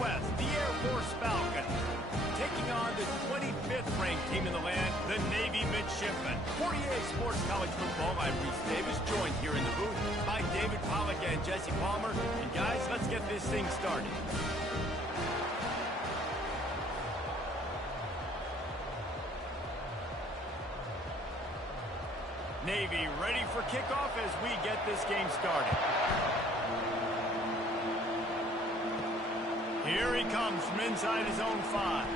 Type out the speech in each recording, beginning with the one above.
West, the Air Force Falcons, taking on the 25th ranked team in the land, the Navy Midshipmen. 48 Sports College Football, I'm Reese Davis, joined here in the booth by David Pollack and Jesse Palmer. And guys, let's get this thing started. Navy ready for kickoff as we get this game started. Here he comes from inside his own 5.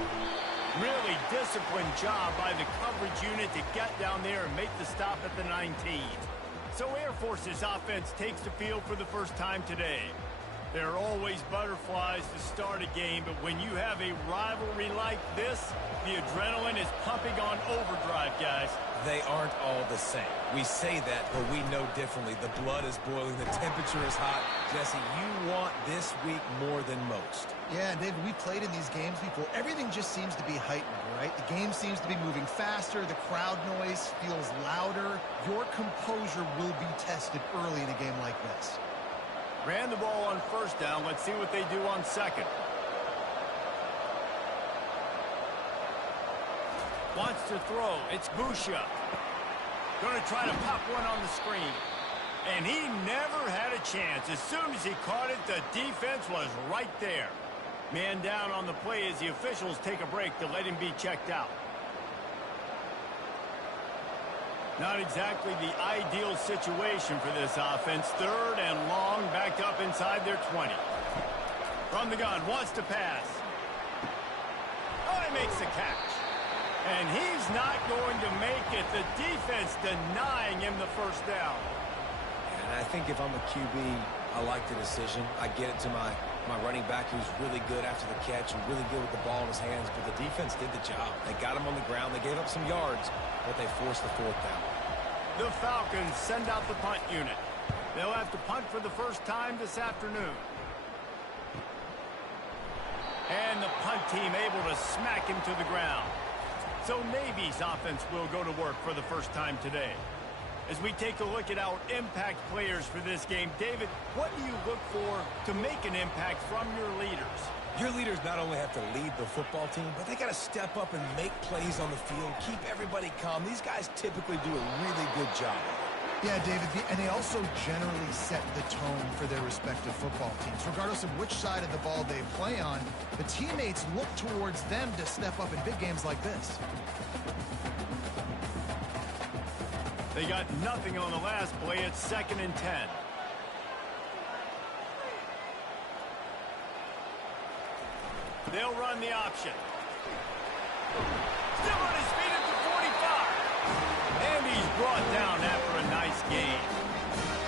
Really disciplined job by the coverage unit to get down there and make the stop at the 19. So Air Force's offense takes the field for the first time today. There are always butterflies to start a game, but when you have a rivalry like this, the adrenaline is pumping on overdrive, guys. They aren't all the same. We say that, but we know differently. The blood is boiling. The temperature is hot. Jesse, you want this week more than most. Yeah, and David, we played in these games before. Everything just seems to be heightened, right? The game seems to be moving faster. The crowd noise feels louder. Your composure will be tested early in a game like this. Ran the ball on first down. Let's see what they do on second. Wants to throw. It's Busha. Going to try to pop one on the screen. And he never had a chance. As soon as he caught it, the defense was right there. Man down on the play as the officials take a break to let him be checked out. Not exactly the ideal situation for this offense. Third and long, backed up inside their 20. From the gun, wants to pass. Oh, he makes the catch. And he's not going to make it. The defense denying him the first down. And I think if I'm a QB, I like the decision. I get it to my running back who's really good after the catch and really good with the ball in his hands, but the defense did the job. They got him on the ground. They gave up some yards, but they forced the fourth down. The Falcons send out the punt unit. They'll have to punt for the first time this afternoon. And the punt team able to smack him to the ground. So Navy's offense will go to work for the first time today. As we take a look at our impact players for this game, David, what do you look for to make an impact from your leaders? Your leaders not only have to lead the football team, but they got to step up and make plays on the field, keep everybody calm. These guys typically do a really good job. Yeah, David, and they also generally set the tone for their respective football teams. Regardless of which side of the ball they play on, the teammates look towards them to step up in big games like this. They got nothing on the last play. It's 2nd and 10. They'll run the option. Still on his feet at the 45. And he's brought down after a nice game.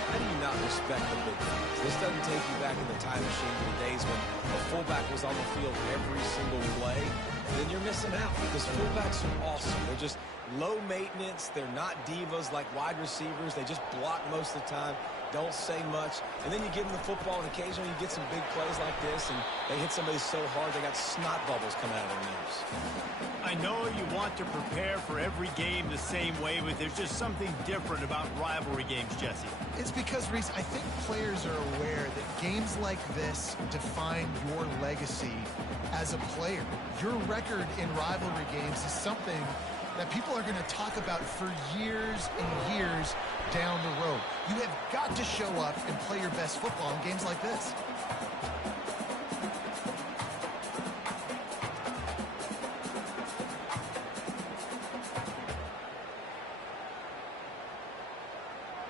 How do you not respect the big guys? This doesn't take you back in the time machine to the days when a fullback was on the field every single play. Then you're missing out because fullbacks are awesome. They're just low maintenance. They're not divas like wide receivers. They just block most of the time, don't say much. And then you give them the football, and occasionally you get some big plays like this, and they hit somebody so hard they got snot bubbles coming out of their nose. I know you want to prepare for every game the same way, but there's just something different about rivalry games, Jesse. It's because, Reese, I think players are aware that games like this define your legacy as a player. Your record in rivalry games is something that people are going to talk about for years and years down the road. You have got to show up and play your best football in games like this.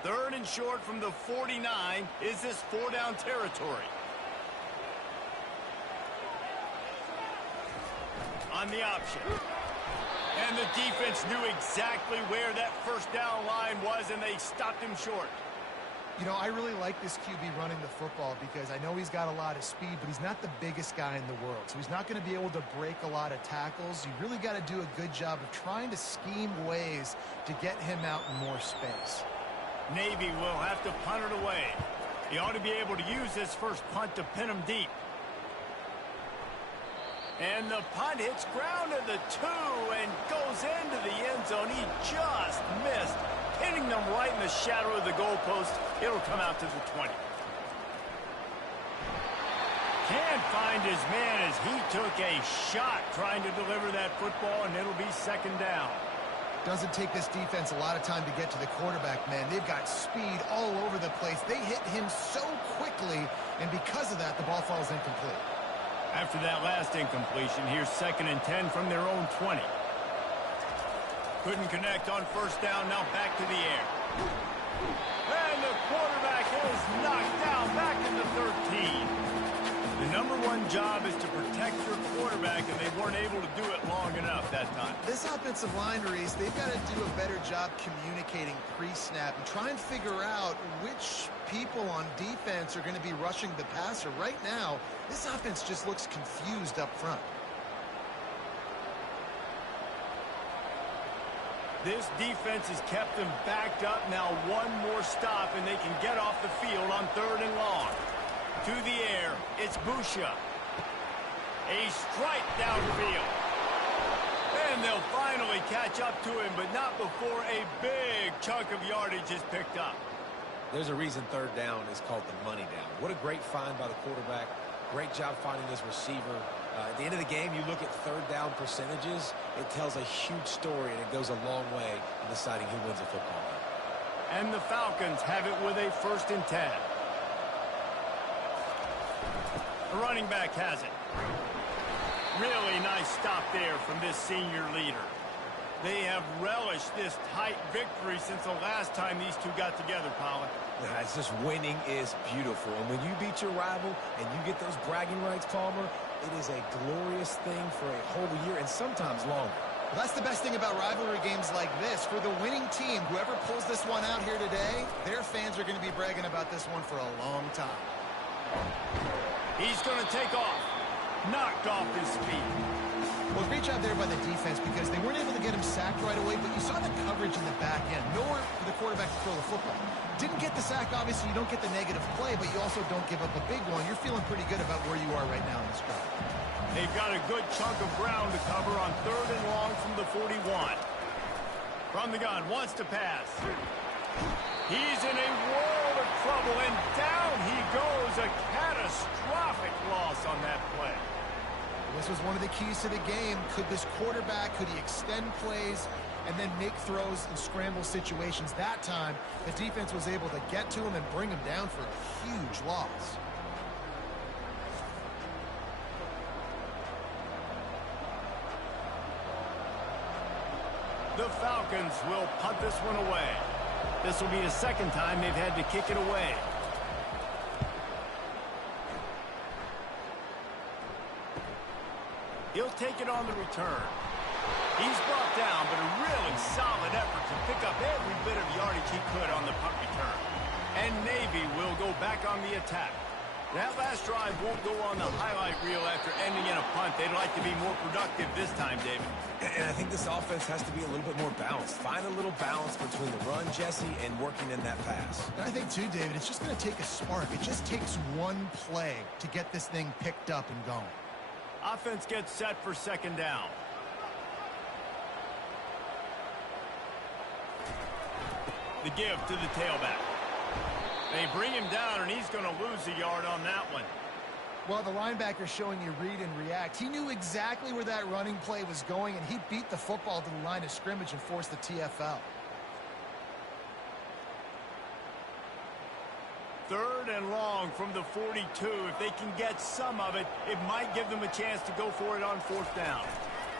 Third and short from the 49. Is this 4-down territory? On the option. And the defense knew exactly where that first down line was, and they stopped him short. You know, I really like this QB running the football because I know he's got a lot of speed, but he's not the biggest guy in the world. So he's not going to be able to break a lot of tackles. You really got to do a good job of trying to scheme ways to get him out in more space. Navy will have to punt it away. He ought to be able to use this first punt to pin him deep. And the punt hits ground at the 2 and goes into the end zone. He just missed, hitting them right in the shadow of the goalpost. It'll come out to the 20. Can't find his man as he took a shot trying to deliver that football, and it'll be second down. Doesn't take this defense a lot of time to get to the quarterback, man. They've got speed all over the place. They hit him so quickly, and because of that, the ball falls incomplete. After that last incompletion, here's 2nd and 10 from their own 20. Couldn't connect on first down, now back to the air. And the quarterback is knocked down back in the 13. The number one job is to protect your quarterback, and they weren't able to do it long enough that time. This offensive line, Reese, they've got to do a better job communicating pre-snap and try and figure out which people on defense are going to be rushing the passer. Right now, this offense just looks confused up front. This defense has kept them backed up. Now one more stop, and they can get off the field on 3rd and long. To the air, it's Busha. A strike downfield. And they'll finally catch up to him, but not before a big chunk of yardage is picked up. There's a reason 3rd down is called the money down. What a great find by the quarterback. Great job finding his receiver. At the end of the game, you look at 3rd down percentages. It tells a huge story, and it goes a long way in deciding who wins a football game. And the Falcons have it with a 1st and 10. The running back has it. Really nice stop there from this senior leader. They have relished this tight victory since the last time these two got together, Pollock. Yeah, it's just winning is beautiful. And when you beat your rival and you get those bragging rights, Palmer, it is a glorious thing for a whole year and sometimes longer. Well, that's the best thing about rivalry games like this. For the winning team, whoever pulls this one out here today, their fans are going to be bragging about this one for a long time. He's going to take off. Knocked off his feet. Well, great job there by the defense because they weren't able to get him sacked right away, but you saw the coverage in the back end. Nowhere for the quarterback to throw the football. Didn't get the sack, obviously. You don't get the negative play, but you also don't give up a big one. You're feeling pretty good about where you are right now in this drive. They've got a good chunk of ground to cover on 3rd and long from the 41. From the gun, wants to pass. He's in a world of trouble, and down he goes. A catastrophic loss on that play. This was one of the keys to the game. Could this quarterback, could he extend plays and then make throws in scramble situations? That time, the defense was able to get to him and bring him down for a huge loss. The Falcons will punt this one away. This will be the 2nd time they've had to kick it away. He'll take it on the return. He's brought down, but a really solid effort to pick up every bit of yardage he could on the punt return. And Navy will go back on the attack. That last drive won't go on the highlight reel after ending in a punt. They'd like to be more productive this time, David. And I think this offense has to be a little bit more balanced. Find a little balance between the run, Jesse, and working in that pass. And I think, too, David, it's just going to take a spark. It just takes one play to get this thing picked up and going. Offense gets set for 2nd down. The give to the tailback. They bring him down, and he's going to lose a yard on that one. Well, the linebacker's showing you read and react. He knew exactly where that running play was going, and he beat the football to the line of scrimmage and forced the TFL. 3rd and long from the 42. If they can get some of it, it might give them a chance to go for it on 4th down.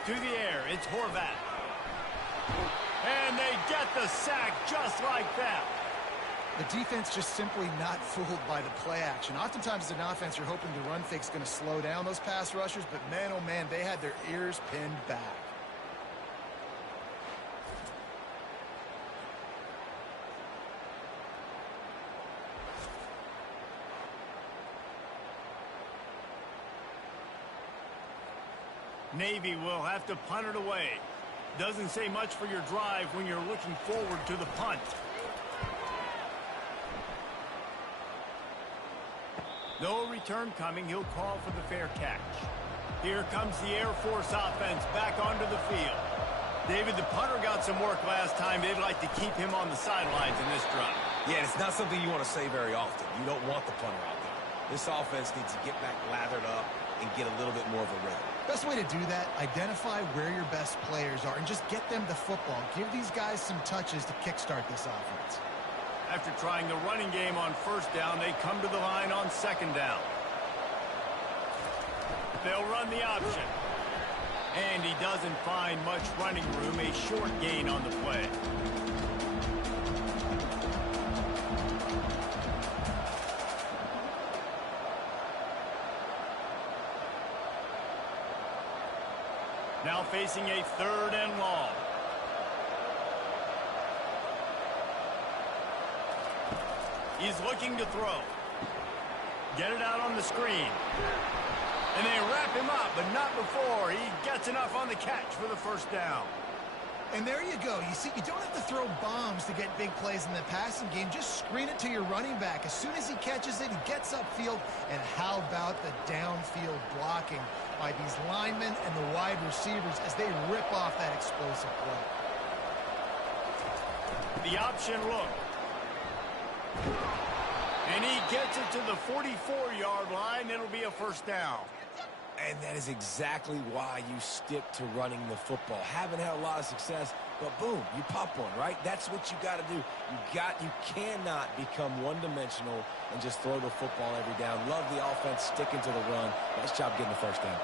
To the air, it's Horvath. And they get the sack just like that. The defense just simply not fooled by the play action. Oftentimes as an offense, you're hoping the run fake's going to slow down those pass rushers, but man, oh man, they had their ears pinned back. Navy will have to punt it away. Doesn't say much for your drive when you're looking forward to the punt. No return coming. He'll call for the fair catch. Here comes the Air Force offense back onto the field. David, the punter got some work last time. They'd like to keep him on the sidelines in this drive. Yeah, it's not something you want to say very often. You don't want the punter out there. This offense needs to get back lathered up and get a little bit more of a rhythm. Best way to do that, identify where your best players are and just get them the football. Give these guys some touches to kickstart this offense. After trying the running game on first down, they come to the line on second down. They'll run the option. And he doesn't find much running room, a short gain on the play. Now facing a 3rd and long. He's looking to throw. Get it out on the screen. And they wrap him up, but not before he gets enough on the catch for the first down. And there you go. You see, you don't have to throw bombs to get big plays in the passing game. Just screen it to your running back. As soon as he catches it, he gets upfield. And how about the downfield blocking by these linemen and the wide receivers as they rip off that explosive play. The option look. And he gets it to the 44-yard line. It'll be a first down. And that is exactly why you stick to running the football. Haven't had a lot of success, but boom, you pop one, right? That's what you got to do. You cannot become one-dimensional and just throw the football every down. Love the offense sticking to the run. Nice job getting the first down.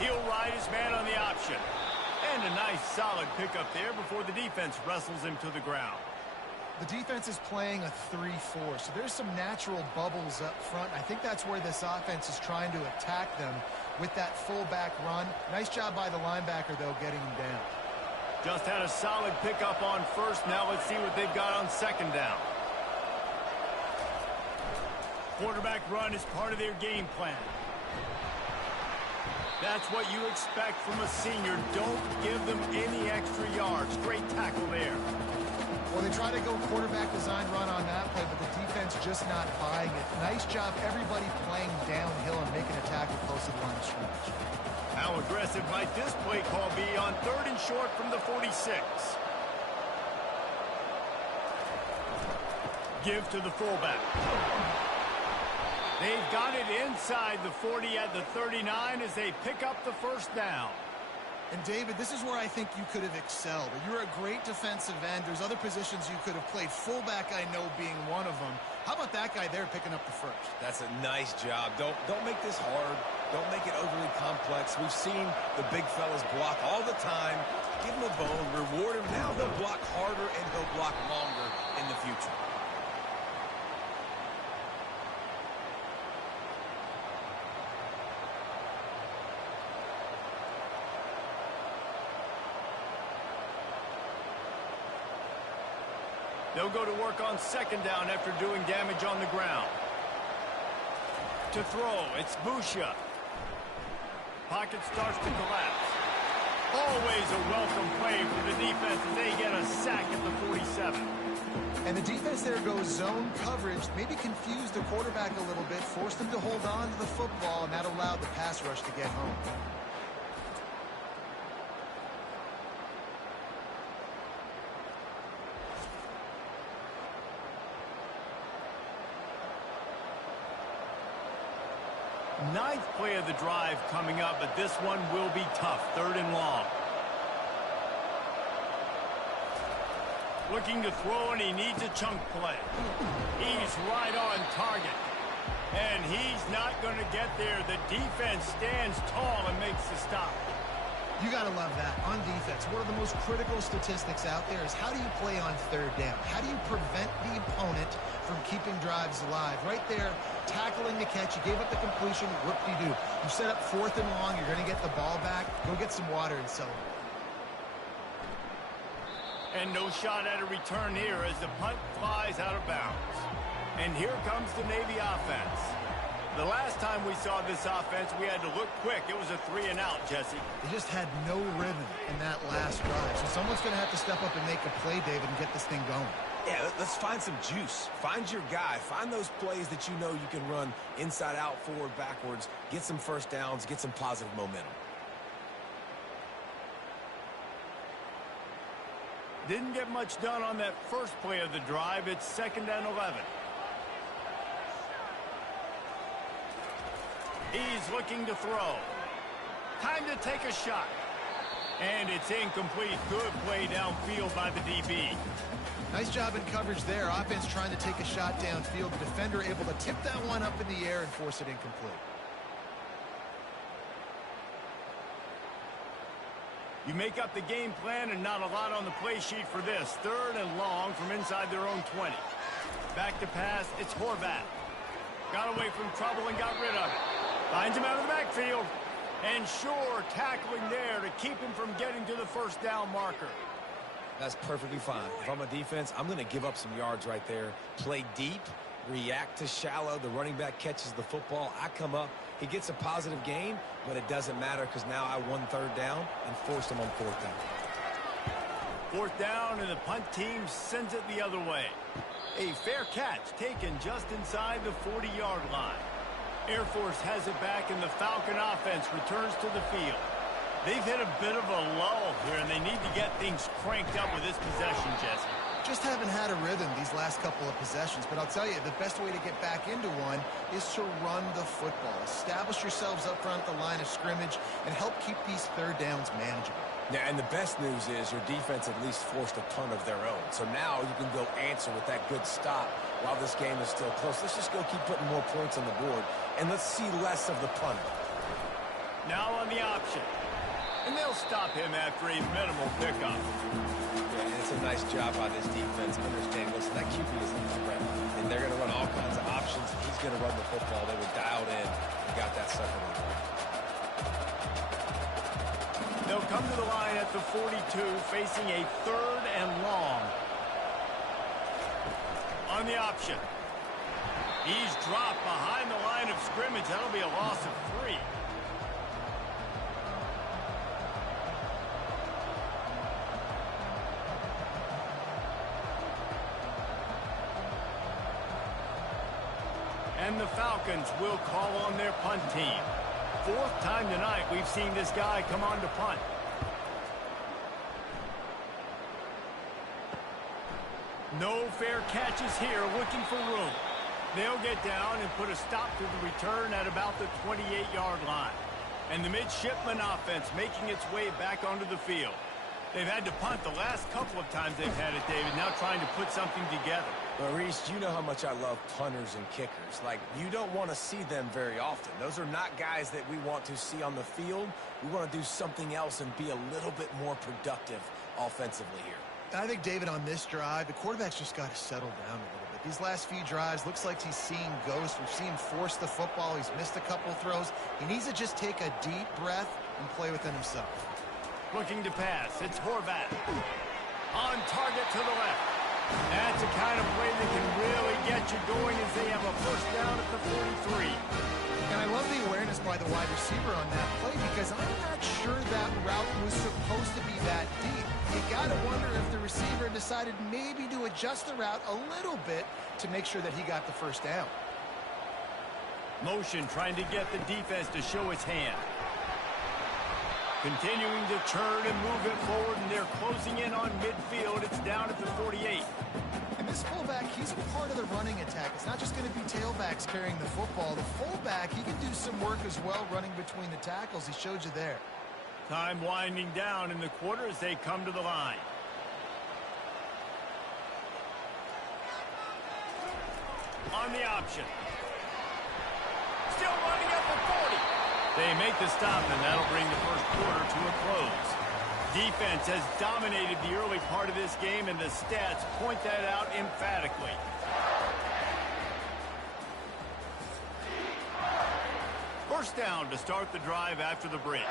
He'll ride his man on the option. And a nice solid pickup there before the defense wrestles him to the ground. The defense is playing a 3-4, so there's some natural bubbles up front. I think that's where this offense is trying to attack them with that fullback run. Nice job by the linebacker, though, getting him down. Just had a solid pickup on first. Now let's see what they've got on second down. Quarterback run is part of their game plan. That's what you expect from a senior. Don't give them any extra yards. Great tackle there. Well, they try to go quarterback design run on that play, but the defense just not buying it. Nice job, everybody playing downhill and making a tackle close to the line of scrimmage. How aggressive might this play call be on 3rd and short from the 46? Give to the fullback. They've got it inside the 40 at the 39 as they pick up the first down. And, David, this is where I think you could have excelled. You're a great defensive end. There's other positions you could have played. Fullback, I know, being one of them. How about that guy there picking up the first? That's a nice job. Don't make this hard. Don't make it overly complex. We've seen the big fellas block all the time. Give him a bone. Reward him. Now he'll block harder and he'll block longer in the future. They'll go to work on second down after doing damage on the ground. To throw, it's Busha. Pocket starts to collapse. Always a welcome play for the defense as they get a sack at the 47. And the defense there goes zone coverage, maybe confused the quarterback a little bit, forced him to hold on to the football, and that allowed the pass rush to get home. Ninth play of the drive coming up, but this one will be tough. 3rd and long. Looking to throw, and he needs a chunk play. He's right on target. And he's not going to get there. The defense stands tall and makes the stop. You got to love that. On defense, one of the most critical statistics out there is how do you play on 3rd down? How do you prevent the opponent from keeping drives alive? Right there, tackling the catch. You gave up the completion. Whoop-de-doo. You set up 4th and long. You're going to get the ball back. Go get some water and celebrate. And no shot at a return here as the punt flies out of bounds. And here comes the Navy offense. The last time we saw this offense, we had to look quick. It was a 3-and-out, Jesse. They just had no rhythm in that last drive. So someone's going to have to step up and make a play, David, and get this thing going. Yeah, let's find some juice. Find your guy. Find those plays that you know you can run inside out, forward, backwards. Get some first downs. Get some positive momentum. Didn't get much done on that first play of the drive. It's 2nd and 11. He's looking to throw. Time to take a shot. And it's incomplete. Good play downfield by the DB. Nice job in coverage there. Offense trying to take a shot downfield. The defender able to tip that one up in the air and force it incomplete. You make up the game plan and not a lot on the play sheet for this. 3rd and long from inside their own 20. Back to pass, it's Horvath. Got away from trouble and got rid of it. Finds him out of the backfield. And sure, tackling there to keep him from getting to the first down marker. That's perfectly fine. If I'm a defense, I'm going to give up some yards right there. Play deep, react to shallow. The running back catches the football. I come up. He gets a positive gain, but it doesn't matter because now I won 3rd down and forced him on 4th down. 4th down, and the punt team sends it the other way. A fair catch taken just inside the 40-yard line. Air Force has it back, and the Falcon offense returns to the field. They've hit a bit of a lull here, and they need to get things cranked up with this possession, Jesse. Just haven't had a rhythm these last couple of possessions, but I'll tell you, the best way to get back into one is to run the football. Establish yourselves up front at the line of scrimmage and help keep these 3rd downs manageable. Yeah, and the best news is your defense at least forced a punt of their own. So now you can go answer with that good stop while this game is still close. Let's just go keep putting more points on the board, and let's see less of the punter. Now on the option. And they'll stop him after a minimal pickup. Yeah, and it's a nice job by this defense understanding, listen, that QB is a threat, and they're going to run all kinds of options. He's going to run the football. They were dialed in and got that second one. They'll come to the line at the 42, facing a 3rd and long. On the option. He's dropped behind the line of scrimmage. That'll be a loss of 3. And the Falcons will call on their punt team. 4th time tonight we've seen this guy come on to punt. No fair catches here, looking for room. They'll get down and put a stop to the return at about the 28-yard line. And the midshipman offense making its way back onto the field. They've had to punt the last couple of times they've had it, David, now trying to put something together. Maurice, you know how much I love punters and kickers. Like, you don't want to see them very often. Those are not guys that we want to see on the field. We want to do something else and be a little bit more productive offensively here. I think, David, on this drive, the quarterback's just got to settle down a little bit. These last few drives, looks like he's seeing ghosts. We've seen him force the football. He's missed a couple throws. He needs to just take a deep breath and play within himself. Looking to pass. It's Horvath. On target to the left. That's the kind of play that can really get you going as they have a 1st down at the 43. And I love the awareness by the wide receiver on that play because I'm not sure that route was supposed to be that deep. You got to wonder if the receiver decided maybe to adjust the route a little bit to make sure that he got the 1st down. Motion trying to get the defense to show its hand. Continuing to turn and move it forward, and they're closing in on midfield. It's down at the 48. And this fullback, he's a part of the running attack. It's not just going to be tailbacks carrying the football. The fullback, he can do some work as well running between the tackles. He showed you there. Time winding down in the quarter as they come to the line. On the option. Still running at the 40. They make the stop, and that'll bring the first quarter to a close. Defense has dominated the early part of this game, and the stats point that out emphatically. First down to start the drive after the break.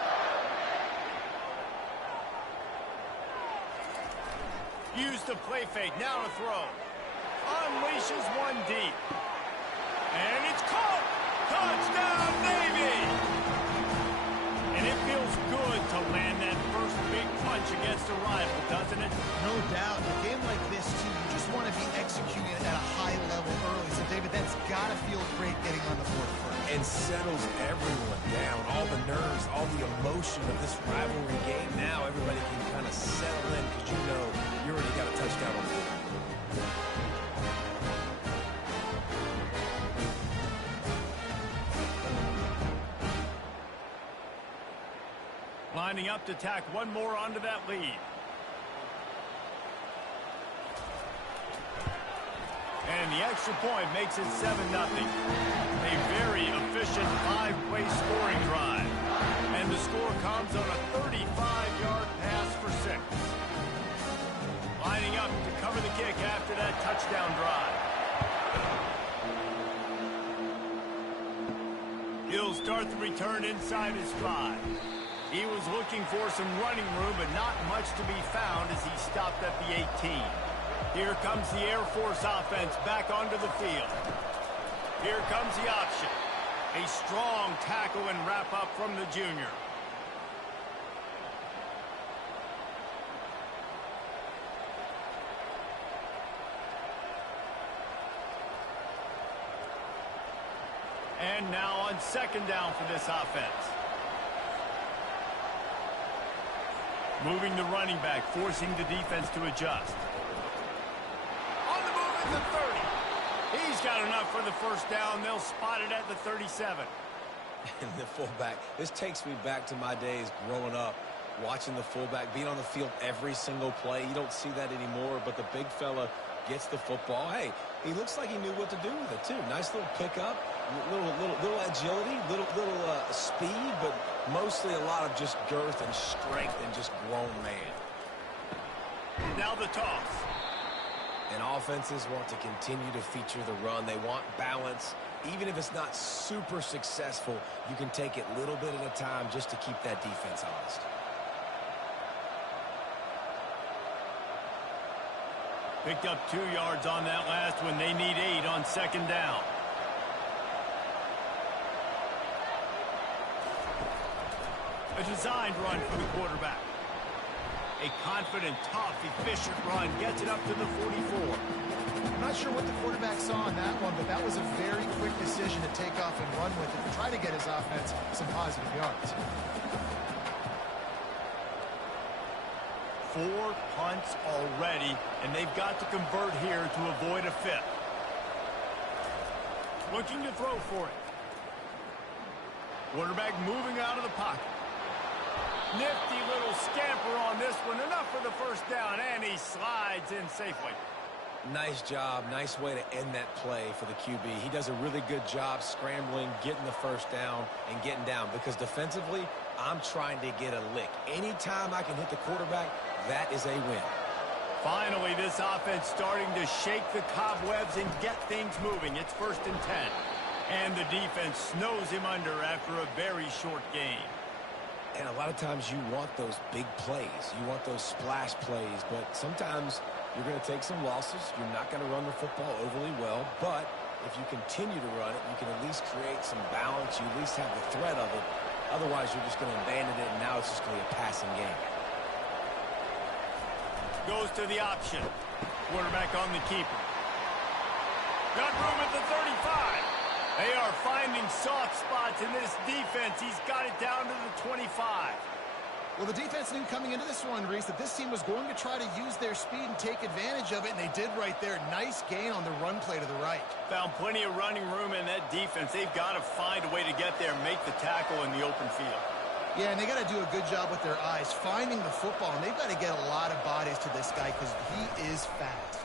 Use the play fake, now to throw. Unleashes one deep. And it's caught! Touchdown, Navy! And it feels good to land that first big punch against a rival, doesn't it? No doubt. A game like this, too, you just want to be executing it at a high level early. So, David, that's got to feel great getting on the board first. And settles everyone down. All the nerves, all the emotion of this rivalry game. Now everybody can kind of settle in because you know you already got a touchdown on the board. Lining up to tack one more onto that lead. And the extra point makes it 7-0. A very efficient 5-play scoring drive. And the score comes on a 35-yard pass for 6. Lining up to cover the kick after that touchdown drive. He'll start the return inside his 5. He was looking for some running room, but not much to be found as he stopped at the 18. Here comes the Air Force offense back onto the field. Here comes the option. A strong tackle and wrap-up from the junior. And now on second down for this offense. Moving the running back, forcing the defense to adjust. On the move at the 30. He's got enough for the first down. They'll spot it at the 37. And the fullback, this takes me back to my days growing up, watching the fullback being on the field every single play. You don't see that anymore, but the big fella gets the football. Hey, he looks like he knew what to do with it, too. Nice little pickup, little agility, little speed, but mostly a lot of just girth and strength and just grown man. Now the toss. And offenses want to continue to feature the run. They want balance. Even if it's not super successful, you can take it little bit at a time just to keep that defense honest. Picked up 2 yards on that last one. They need 8 on second down. A designed run for the quarterback. A confident, tough, efficient run gets it up to the 44. I'm not sure what the quarterback saw on that one, but that was a very quick decision to take off and run with it and try to get his offense some positive yards. 4 punts already, and they've got to convert here to avoid a 5th. Looking to throw for it. Quarterback moving out of the pocket. Nifty little scamper on this one. Enough for the first down, and he slides in safely. Nice job. Nice way to end that play for the QB. He does a really good job scrambling, getting the first down, and getting down. Because defensively, I'm trying to get a lick. Anytime I can hit the quarterback, that is a win. Finally, this offense starting to shake the cobwebs and get things moving. It's 1st and 10. And the defense snows him under after a very short game. And a lot of times you want those big plays. You want those splash plays. But sometimes you're going to take some losses. You're not going to run the football overly well. But if you continue to run it, you can at least create some balance. You at least have the threat of it. Otherwise, you're just going to abandon it, and now it's just going to be a passing game. Goes to the option. Quarterback on the keeper. Got room at the 35. They are finding soft spots in this defense. He's got it down to the 25. Well, the defense knew coming into this one, Reese, that this team was going to try to use their speed and take advantage of it, and they did right there. Nice gain on the run play to the right. Found plenty of running room in that defense. They've got to find a way to get there, make the tackle in the open field. Yeah, and they got to do a good job with their eyes, finding the football, and they've got to get a lot of bodies to this guy because he is fast.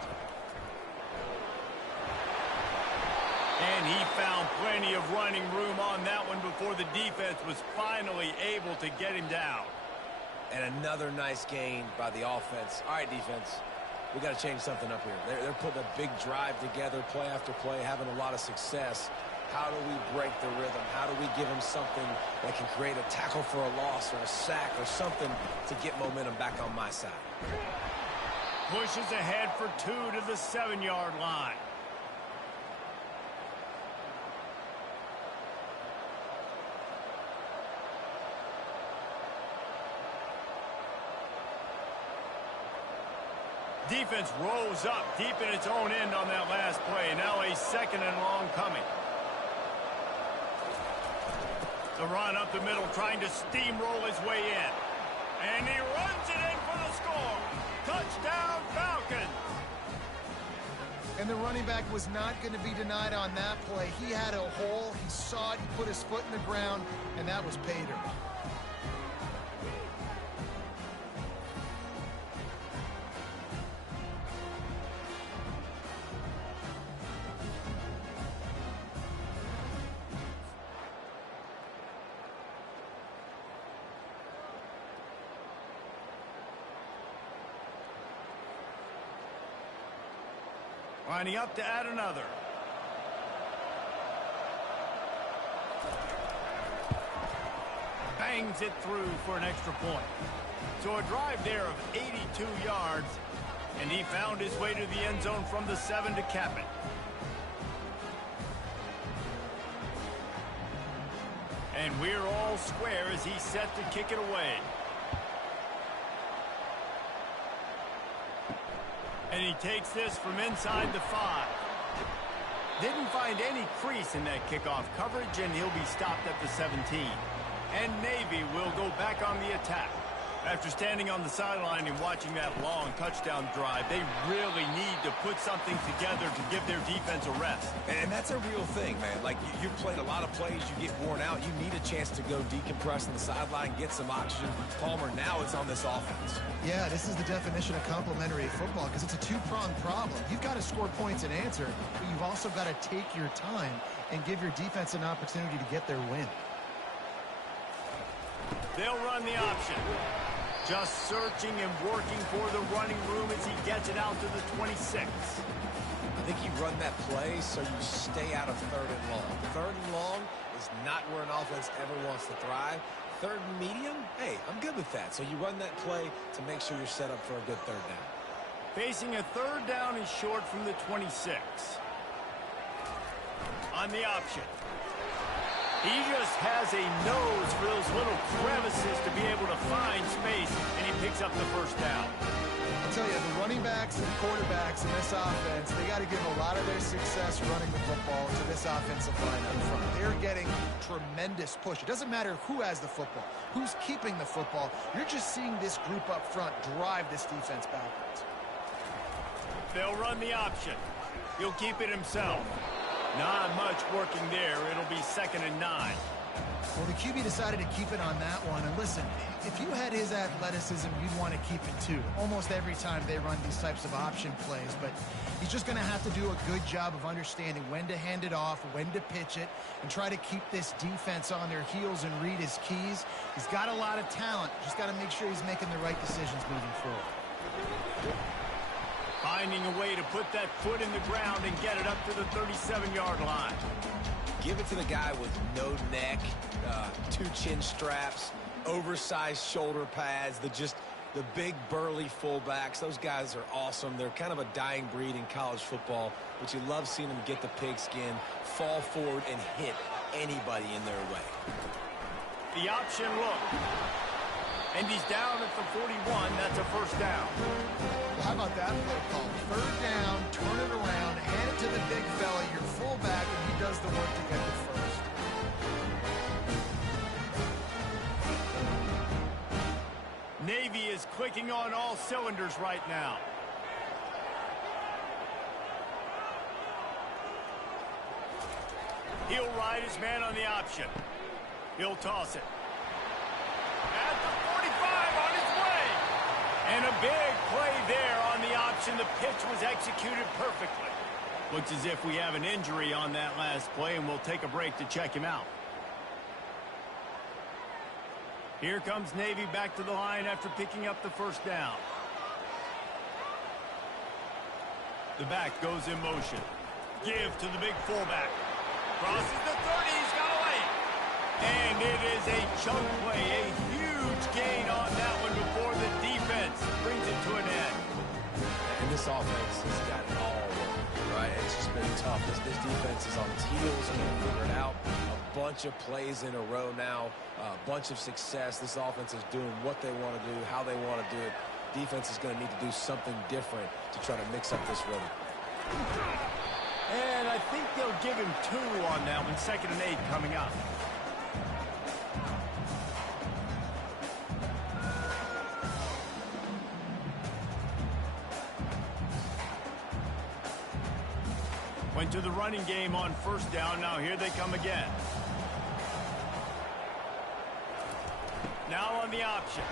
And he found plenty of running room on that one before the defense was finally able to get him down. And another nice gain by the offense. All right, defense, we got to change something up here. They're putting a big drive together, play after play, having a lot of success. How do we break the rhythm? How do we give them something that can create a tackle for a loss or a sack or something to get momentum back on my side? Pushes ahead for 2 to the 7-yard line. Defense rolls up deep in its own end on that last play. Now a 2nd and long coming. The run up the middle, trying to steamroll his way in. And he runs it in for the score. Touchdown, Falcons. And the running back was not going to be denied on that play. He had a hole. He saw it. He put his foot in the ground, and that was pay dirt. Lining up to add another. Bangs it through for an extra point. So a drive there of 82 yards, and he found his way to the end zone from the 7 to cap it. And we're all square as he's set to kick it away. And he takes this from inside the 5. Didn't find any crease in that kickoff coverage, and he'll be stopped at the 17. And Navy will go back on the attack. After standing on the sideline and watching that long touchdown drive, they really need to put something together to give their defense a rest. And that's a real thing, man. Like, you've played a lot of plays, you get worn out, you need a chance to go decompress on the sideline, get some oxygen. Palmer, now it's on this offense. Yeah, this is the definition of complementary football because it's a two-pronged problem. You've got to score points and answer, but you've also got to take your time and give your defense an opportunity to get their win. They'll run the option. Just searching and working for the running room as he gets it out to the 26. I think you run that play so you stay out of 3rd and long. 3rd and long is not where an offense ever wants to thrive. 3rd and medium, hey, I'm good with that. So you run that play to make sure you're set up for a good 3rd down. Facing a 3rd down is short from the 26. On the option. He just has a nose for those little crevices to be able to find space, and he picks up the first down. I'll tell you, the running backs and quarterbacks in this offense, they got to give a lot of their success running the football to this offensive line up front. They're getting tremendous push. It doesn't matter who has the football, who's keeping the football. You're just seeing this group up front drive this defense backwards. They'll run the option. He'll keep it himself. Not much working there. It'll be 2nd and 9. Well, the QB decided to keep it on that one. And listen, if you had his athleticism, you'd want to keep it too. Almost every time they run these types of option plays. But he's just going to have to do a good job of understanding when to hand it off, when to pitch it, and try to keep this defense on their heels and read his keys. He's got a lot of talent. Just got to make sure he's making the right decisions moving forward. Finding a way to put that foot in the ground and get it up to the 37-yard line. Give it to the guy with no neck, 2 chin straps, oversized shoulder pads, the big burly fullbacks. Those guys are awesome. They're kind of a dying breed in college football, but you love seeing them get the pigskin, fall forward, and hit anybody in their way. The option look. And he's down at the 41. That's a first down. Well, how about that play call? 3rd down, turn it around, hand it to the big fella, your fullback, and he does the work to get the first. Navy is clicking on all cylinders right now. He'll ride his man on the option. He'll toss it. At the 45 on his way. And a big play there on the option. The pitch was executed perfectly. Looks as if we have an injury on that last play, and we'll take a break to check him out. Here comes Navy back to the line after picking up the first down. The back goes in motion. Give to the big fullback. Crosses the 30. He's got away. And it is a chunk play, a huge gain on that one before the defense brings it to an end. And this offense has got it all working, right? It's just been tough. This defense is on its heels, can't figure it out. A bunch of plays in a row now, a bunch of success. This offense is doing what they want to do, how they want to do it. Defense is going to need to do something different to try to mix up this rhythm. And I think they'll give him 2 on that one. 2nd and 8 coming up. Went to the running game on first down. Now here they come again. Now on the option.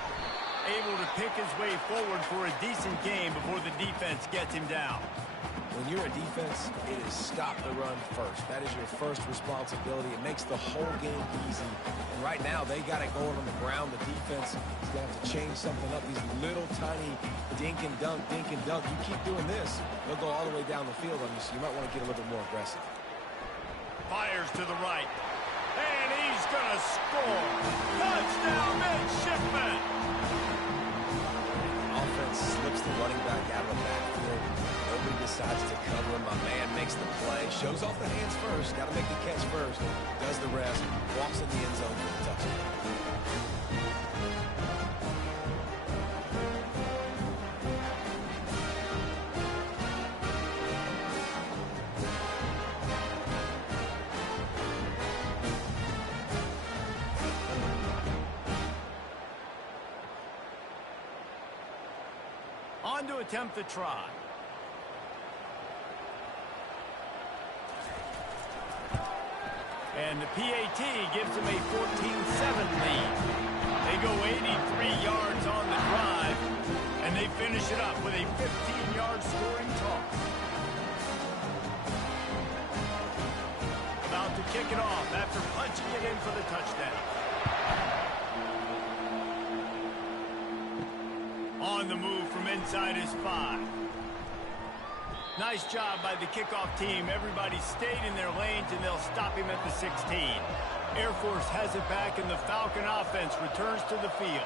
Able to pick his way forward for a decent game before the defense gets him down. When you're a defense, it is stop the run first. That is your first responsibility. It makes the whole game easy. And right now, they got it going on the ground. The defense is going to have to change something up. These little tiny dink and dunk, dink and dunk. You keep doing this, they'll go all the way down the field on you, so you might want to get a little bit more aggressive. Fires to the right. And he's going to score. Touchdown, midshipman. Offense slips the running back out of the backfield. Nobody decides to cover him. My man makes the play. Shows off the hands first. Got to make the catch first. Does the rest. Walks in the end zone for the touchdown. On to attempt the try. And the PAT gives them a 14-7 lead. They go 83 yards on the drive, and they finish it up with a 15-yard scoring toss. About to kick it off after punching it in for the touchdown. On the move from inside his 5. Nice job by the kickoff team. Everybody stayed in their lanes, and they'll stop him at the 16. Air Force has it back, and the Falcon offense returns to the field.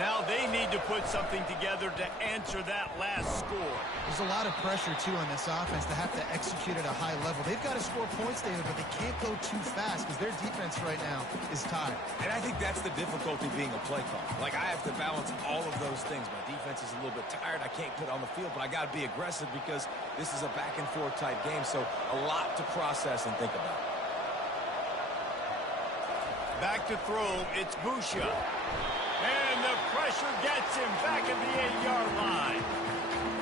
Now they need to put something together to answer that last score. There's a lot of pressure, too, on this offense to have to execute at a high level. They've got to score points, David, but they can't go too fast because their defense right now is tired. And I think that's the difficulty being a play call. Like, I have to balance all of those things. My defense is a little bit tired. I can't put on the field, but I got to be aggressive because this is a back-and-forth type game, so a lot to process and think about. Back to throw, it's Busha. And the pressure gets him back at the 8-yard line.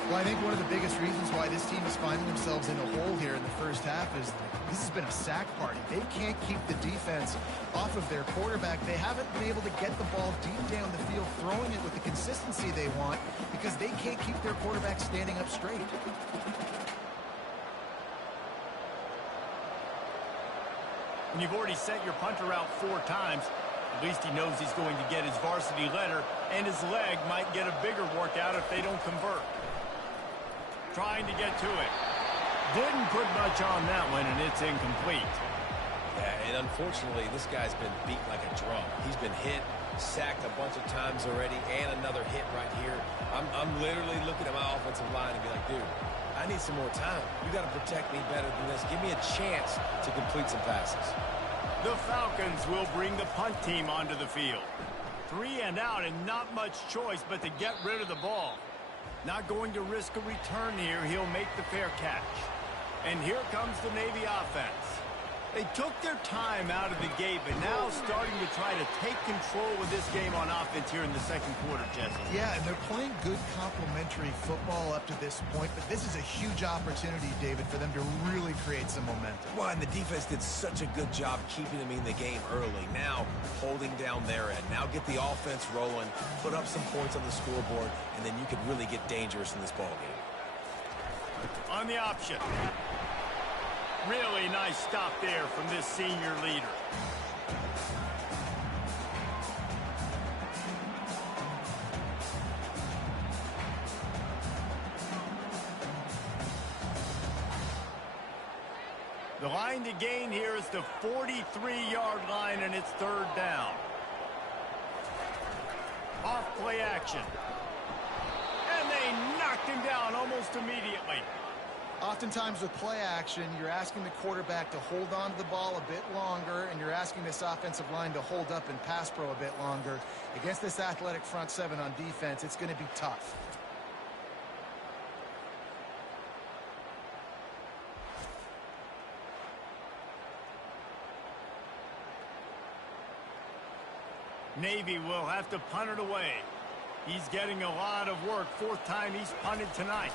Well, I think one of the biggest reasons why this team is finding themselves in a hole here in the first half is this has been a sack party. They can't keep the defense off of their quarterback. They haven't been able to get the ball deep down the field, throwing it with the consistency they want because they can't keep their quarterback standing up straight. When you've already sent your punter out 4 times, at least he knows he's going to get his varsity letter, and his leg might get a bigger workout if they don't convert. Trying to get to it. Didn't put much on that one, and it's incomplete. Yeah, and unfortunately, this guy's been beat like a drum. He's been hit, sacked a bunch of times already, and another hit right here. I'm literally looking at my offensive line and be like, dude, I need some more time. You got to protect me better than this. Give me a chance to complete some passes. The Falcons will bring the punt team onto the field. 3 and out and not much choice but to get rid of the ball. Not going to risk a return here. He'll make the fair catch. And here comes the Navy offense. They took their time out of the gate, but now starting to try to take control of this game on offense here in the second quarter, Jesse. Yeah, and they're playing good complementary football up to this point, but this is a huge opportunity, David, for them to really create some momentum. Well, and the defense did such a good job keeping them in the game early. Now, holding down their end. Now get the offense rolling, put up some points on the scoreboard, and then you can really get dangerous in this ball game. On the option. Really nice stop there from this senior leader. The line to gain here is the 43-yard line, and it's 3rd down. Off play action. And they knocked him down almost immediately. Oftentimes with play action, you're asking the quarterback to hold on to the ball a bit longer, and you're asking this offensive line to hold up and pass pro a bit longer. Against this athletic front 7 on defense, it's going to be tough. Navy will have to punt it away. He's getting a lot of work. 4th time he's punted tonight.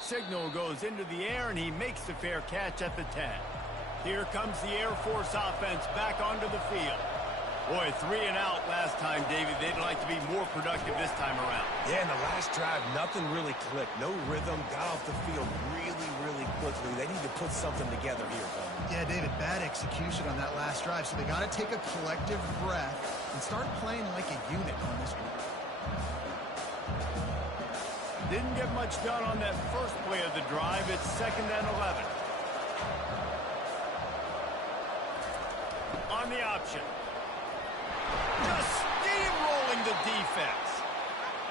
Signal goes into the air, and he makes the fair catch at the 10. Here comes the Air Force offense back onto the field. Boy, 3 and out last time, David. They'd like to be more productive this time around. Yeah, in the last drive, nothing really clicked. No rhythm, got off the field really quickly. They need to put something together here, Paul. Yeah, David, bad execution on that last drive, so they got to take a collective breath and start playing like a unit on this one. Didn't get much done on that first play of the drive. It's 2nd and 11. On the option. Just steamrolling the defense.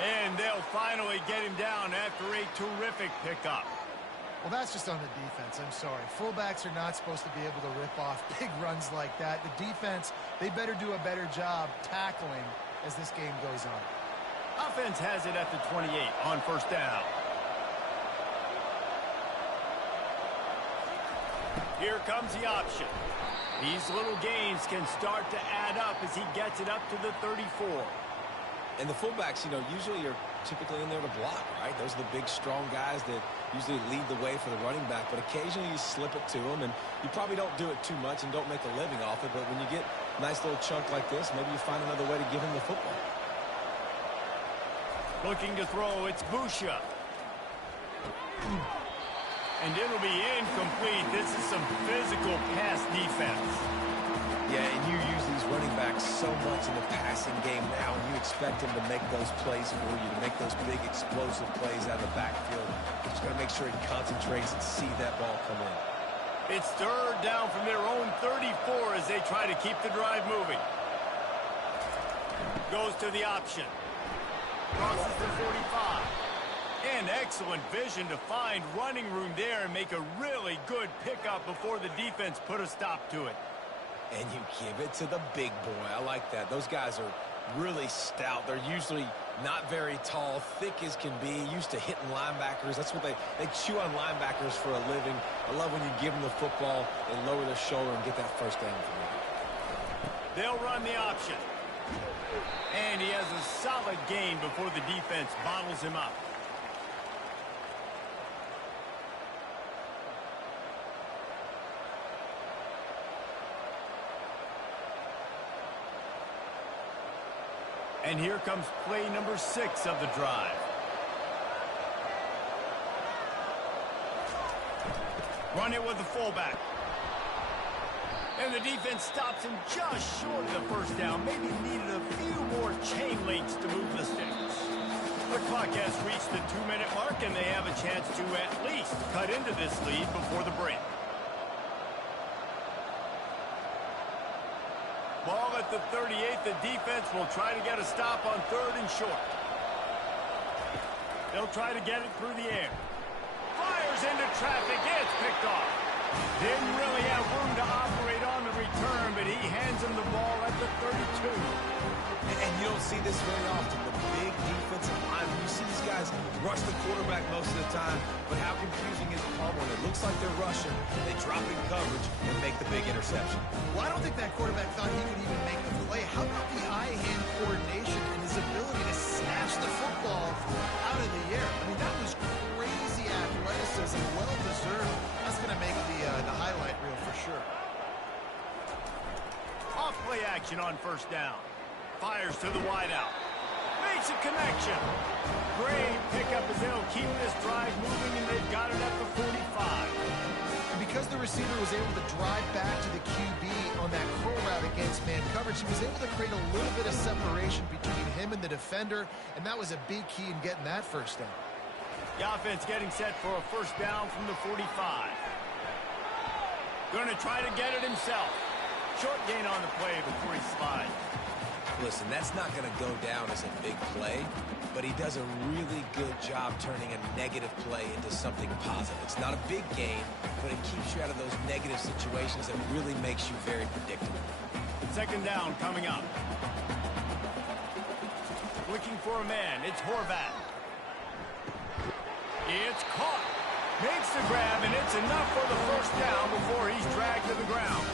And they'll finally get him down after a terrific pickup. Well, that's just on the defense. I'm sorry. Fullbacks are not supposed to be able to rip off big runs like that. The defense, they better do a better job tackling as this game goes on. Offense has it at the 28 on 1st down. Here comes the option. These little gains can start to add up as he gets it up to the 34. And the fullbacks, usually are typically in there to block, right? Those are the big, strong guys that usually lead the way for the running back. But occasionally you slip it to them, and you probably don't do it too much and don't make a living off it. But when you get a nice little chunk like this, maybe you find another way to give him the football. Looking to throw, it's Busha. And it'll be incomplete. This is some physical pass defense. Yeah, and you use these running backs so much in the passing game now, and you expect them to make those plays for you, to make those big explosive plays out of the backfield. You just got to make sure he concentrates and see that ball come in. It's 3rd down from their own 34 as they try to keep the drive moving. Goes to the option. Crosses the 45. And excellent vision to find running room there and make a really good pickup before the defense put a stop to it. And you give it to the big boy. I like that. Those guys are really stout. They're usually not very tall, thick as can be, used to hitting linebackers. That's what they chew on linebackers for a living. I love when you give them the football, they lower their shoulder and get that 1st down for them. They'll run the option. And he has a solid gain before the defense bottles him up. And here comes play number 6 of the drive. Run it with the fullback. And the defense stops him just short of the 1st down. Maybe needed a few more chain links to move the sticks. The clock has reached the 2-minute mark, and they have a chance to at least cut into this lead before the break. Ball at the 38. The defense will try to get a stop on 3rd and short. They'll try to get it through the air. Fires into traffic. It's picked off. Didn't really have room to operate on the return, but he hands him the ball at the 32. And you don't see this very often. The big defensive line. You see these guys rush the quarterback most of the time, but how confusing is it, Paul, when it looks like they're rushing, they drop in coverage and make the big interception? Well, I don't think that quarterback thought he could even make the play. How about the eye-hand coordination and his ability to snatch the football out of the air? I mean, that was crazy athleticism, well-deserved. That's going to make the highlight reel for sure. Off play action on 1st down. Fires to the wideout. Makes a connection. Great pickup as they'll keep this drive moving, and they've got it at the 45. And because the receiver was able to drive back to the QB on that curl route against man coverage, he was able to create a little bit of separation between him and the defender, and that was a big key in getting that 1st down. The offense getting set for a 1st down from the 45. Going to try to get it himself. Short gain on the play before he slides. Listen, that's not going to go down as a big play, but he does a really good job turning a negative play into something positive. It's not a big gain, but it keeps you out of those negative situations and really makes you very predictable. 2nd down coming up. Looking for a man. It's Horvath. It's caught. Makes the grab, and it's enough for the 1st down before he's dragged to the ground.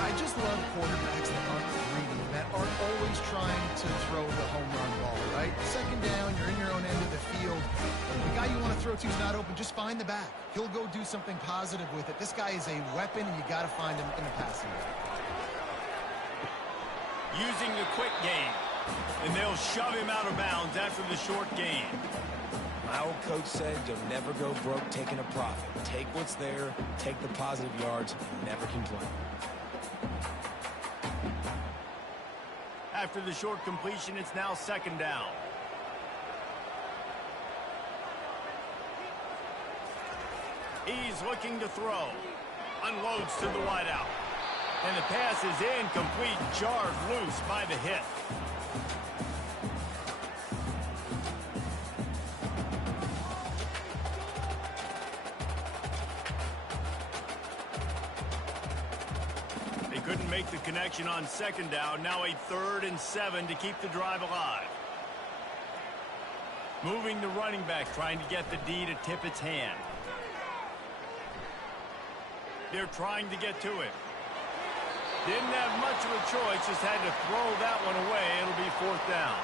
I just love quarterbacks that aren't greedy, that aren't always trying to throw the home run ball, right? 2nd down, you're in your own end of the field. The guy you want to throw to is not open. Just find the back. He'll go do something positive with it. This guy is a weapon, and you got to find him in the passing game. using the quick game. And they'll shove him out of bounds after the short gain. My old coach said you'll never go broke taking a profit. Take what's there, take the positive yards, and never complain. After the short completion, it's now second down. He's looking to throw. Unloads to the wideout. And the pass is incomplete, jarred loose by the hit. They couldn't make the connection on second down. Now a 3rd and 7 to keep the drive alive. Moving the running back, trying to get the D to tip its hand. They're trying to get to it. Didn't have much of a choice, just had to throw that one away. It'll be 4th down.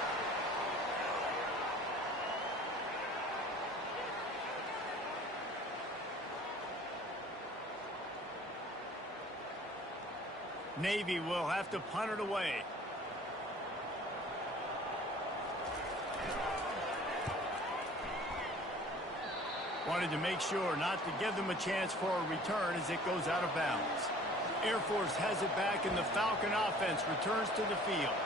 Navy will have to punt it away. Wanted to make sure not to give them a chance for a return as it goes out of bounds. Air Force has it back, and the Falcon offense returns to the field.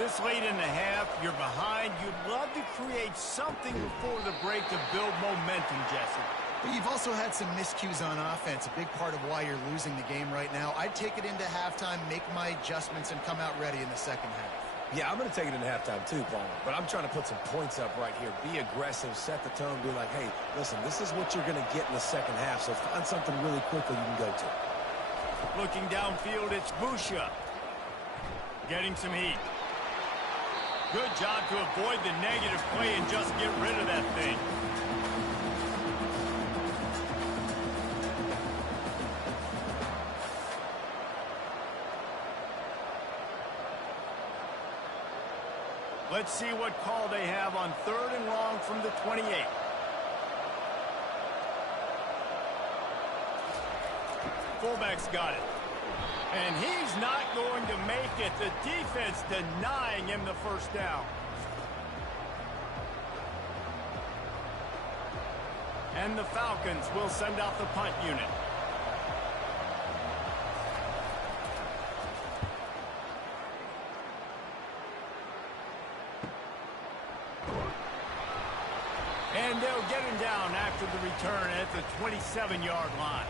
This late in the half, you're behind. You'd love to create something before the break to build momentum, Jesse. But you've also had some miscues on offense, a big part of why you're losing the game right now. I'd take it into halftime, make my adjustments, and come out ready in the second half. Yeah, I'm going to take it into halftime too, Paul. But I'm trying to put some points up right here. Be aggressive, set the tone, be like, hey, listen, this is what you're going to get in the second half, so find something really quickly you can go to. Looking downfield, it's Busha. Getting some heat. Good job to avoid the negative play and just get rid of that thing. Let's see what call they have on 3rd and long from the 28. Fullback's got it. And he's not going to make it. The defense denying him the first down. And the Falcons will send out the punt unit. And they'll get him down after the return at the 27-yard line.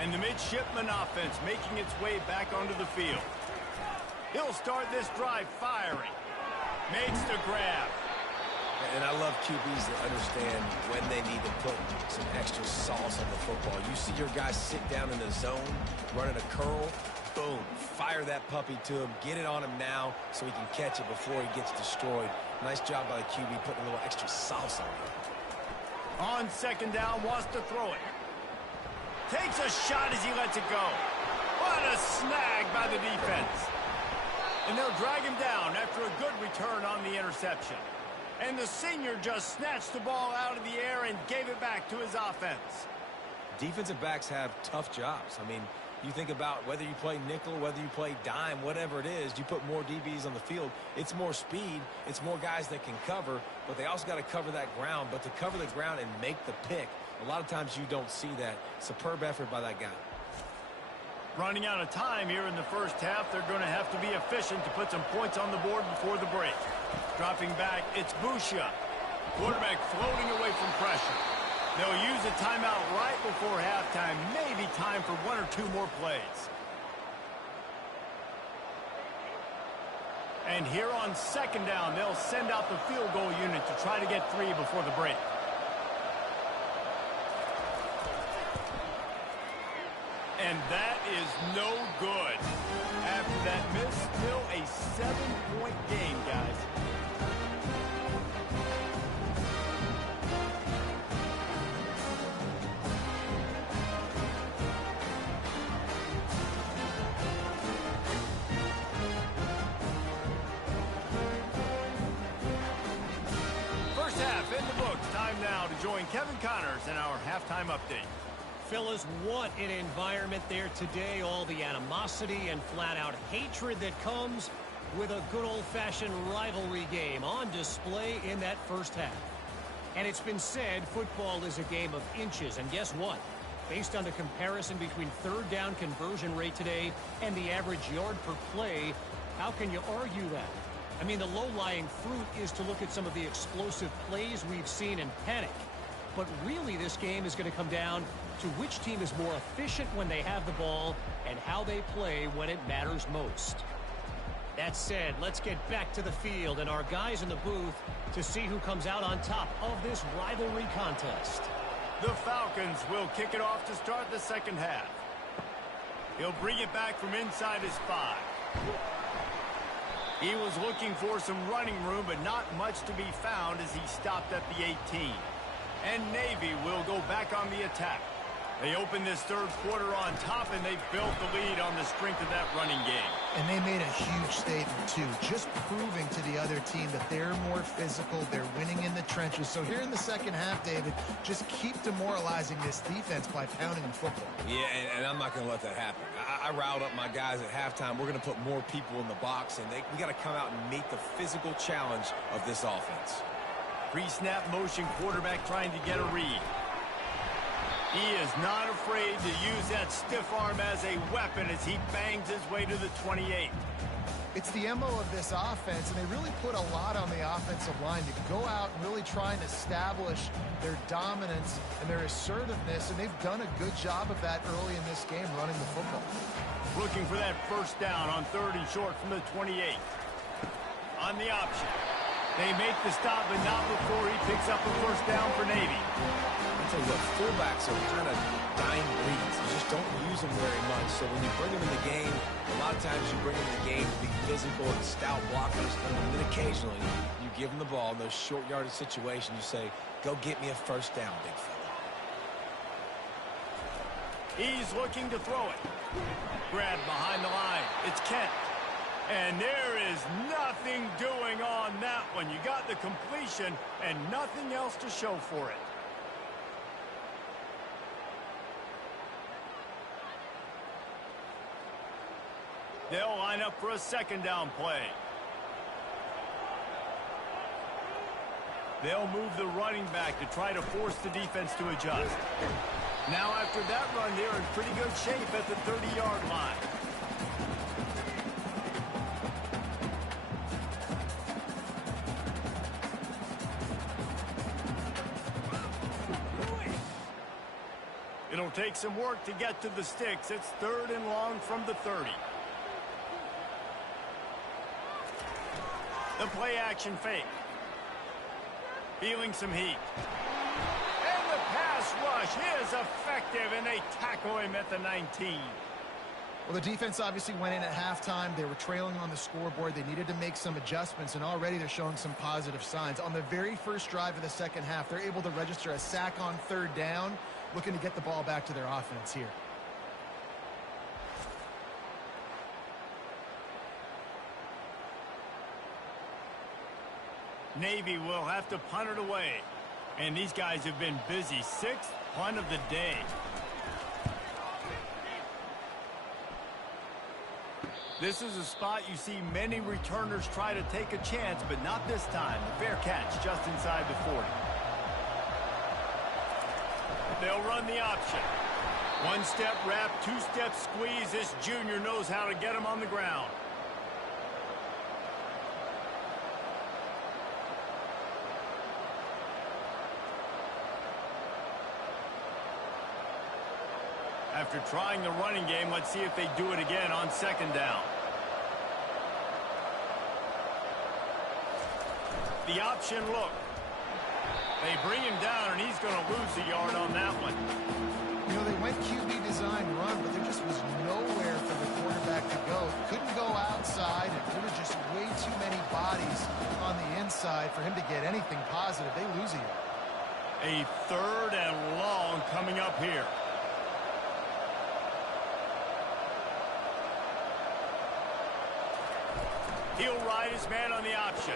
And the midshipman offense making its way back onto the field. He'll start this drive firing. Makes the grab. And I love QBs that understand when they need to put some extra sauce on the football. You see your guys sit down in the zone, running a curl, boom, fire that puppy to him, get it on him now so he can catch it before he gets destroyed. Nice job by the QB putting a little extra sauce on it. On second down, wants to throw it. Takes a shot as he lets it go. What a snag by the defense. And they'll drag him down after a good return on the interception. And the senior just snatched the ball out of the air and gave it back to his offense. Defensive backs have tough jobs. I mean, you think about whether you play nickel, whether you play dime, whatever it is, you put more DBs on the field. It's more speed. It's more guys that can cover, but they also got to cover that ground. But to cover the ground and make the pick, a lot of times you don't see that. Superb effort by that guy. Running out of time here in the first half, they're going to have to be efficient to put some points on the board before the break. Dropping back, it's Busha. Quarterback floating away from pressure. They'll use a timeout right before halftime. Maybe time for 1 or 2 more plays. And here on second down, they'll send out the field goal unit to try to get 3 before the break. And that is no good. After that miss, still a 7-point game, guys. First half in the books. Time now to join Kevin Connors in our halftime update. Fellas, what an environment there today. All the animosity and flat-out hatred that comes with a good old-fashioned rivalry game on display in that first half. And it's been said football is a game of inches. And guess what? Based on the comparison between third down conversion rate today and the average yard per play, how can you argue that? I mean, the low-lying fruit is to look at some of the explosive plays we've seen and panic. But really, this game is going to come down to which team is more efficient when they have the ball and how they play when it matters most. That said, let's get back to the field and our guys in the booth to see who comes out on top of this rivalry contest. The Falcons will kick it off to start the second half. He'll bring it back from inside his 5. He was looking for some running room, but not much to be found as he stopped at the 18. And Navy will go back on the attack. They open this third quarter on top, and they've built the lead on the strength of that running game. And they made a huge statement, too, just proving to the other team that they're more physical, they're winning in the trenches. So here in the second half, David, just keep demoralizing this defense by pounding the football. Yeah, and I'm not going to let that happen. I riled up my guys at halftime. We're going to put more people in the box, and we got to come out and meet the physical challenge of this offense. Pre-snap motion quarterback trying to get a read. He is not afraid to use that stiff arm as a weapon as he bangs his way to the 28. It's the MO of this offense, and they really put a lot on the offensive line to go out and really try and establish their dominance and their assertiveness, and they've done a good job of that early in this game running the football. Looking for that first down on 3rd and short from the 28. On the option. They make the stop, but not before he picks up a first down for Navy. I'll tell you what, fullbacks are kind of dying breeds. You just don't use them very much. So when you bring them in the game, a lot of times you bring them in the game to be physical and stout blockers. And then occasionally you give them the ball in those short yardage situations. You say, go get me a first down, big fella. He's looking to throw it. Grabbed behind the line. It's Kent. And there is nothing doing on that one. You got the completion and nothing else to show for it. They'll line up for a second down play. They'll move the running back to try to force the defense to adjust. Now after that run, they're in pretty good shape at the 30-yard line. It'll take some work to get to the sticks. It's 3rd and long from the 30. The play action fake. Feeling some heat. And the pass rush is effective, and they tackle him at the 19. Well, the defense obviously went in at halftime. They were trailing on the scoreboard. They needed to make some adjustments, and already they're showing some positive signs. On the very first drive of the second half, they're able to register a sack on 3rd down, looking to get the ball back to their offense here. Navy will have to punt it away. And these guys have been busy. 6th punt of the day. This is a spot you see many returners try to take a chance, but not this time. The fair catch just inside the 40. They'll run the option. 1-step wrap, 2-step squeeze. This junior knows how to get him on the ground. After trying the running game, let's see if they do it again on 2nd down. The option look. They bring him down, and he's going to lose a yard on that one. You know, they went QB design run, but there just was nowhere for the quarterback to go. Couldn't go outside, and there were just way too many bodies on the inside for him to get anything positive. They lose a yard. A 3rd and long coming up here. He'll ride his man on the option.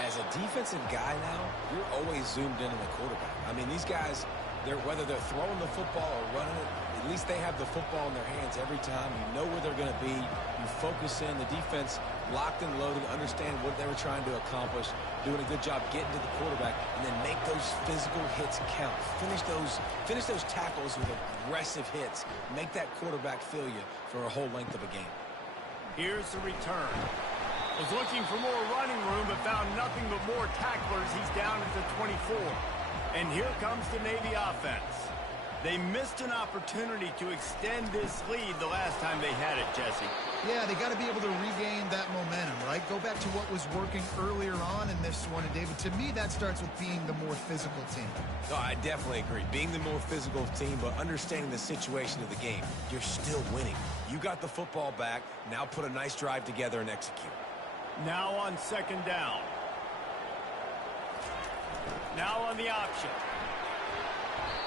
As a defensive guy now, you're always zoomed in on the quarterback. I mean, these guys, whether they're throwing the football or running it, At least they have the football in their hands every time. You know where they're going to be. You focus in. The defense locked and loaded, understand what they were trying to accomplish, doing a good job getting to the quarterback, and then make those physical hits count. Finish those tackles with aggressive hits. Make that quarterback feel you for a whole length of a game. Here's the return. Was looking for more running room, but found nothing but more tacklers. He's down at the 24. And here comes the Navy offense. They missed an opportunity to extend this lead the last time they had it, Jesse. Yeah, they got to be able to regain that momentum, right? Go back to what was working earlier on in this one. And, David, to me, that starts with being the more physical team. No, I definitely agree. Being the more physical team, but understanding the situation of the game. You're still winning. You got the football back. Now put a nice drive together and execute. Now on second down. Now on the option.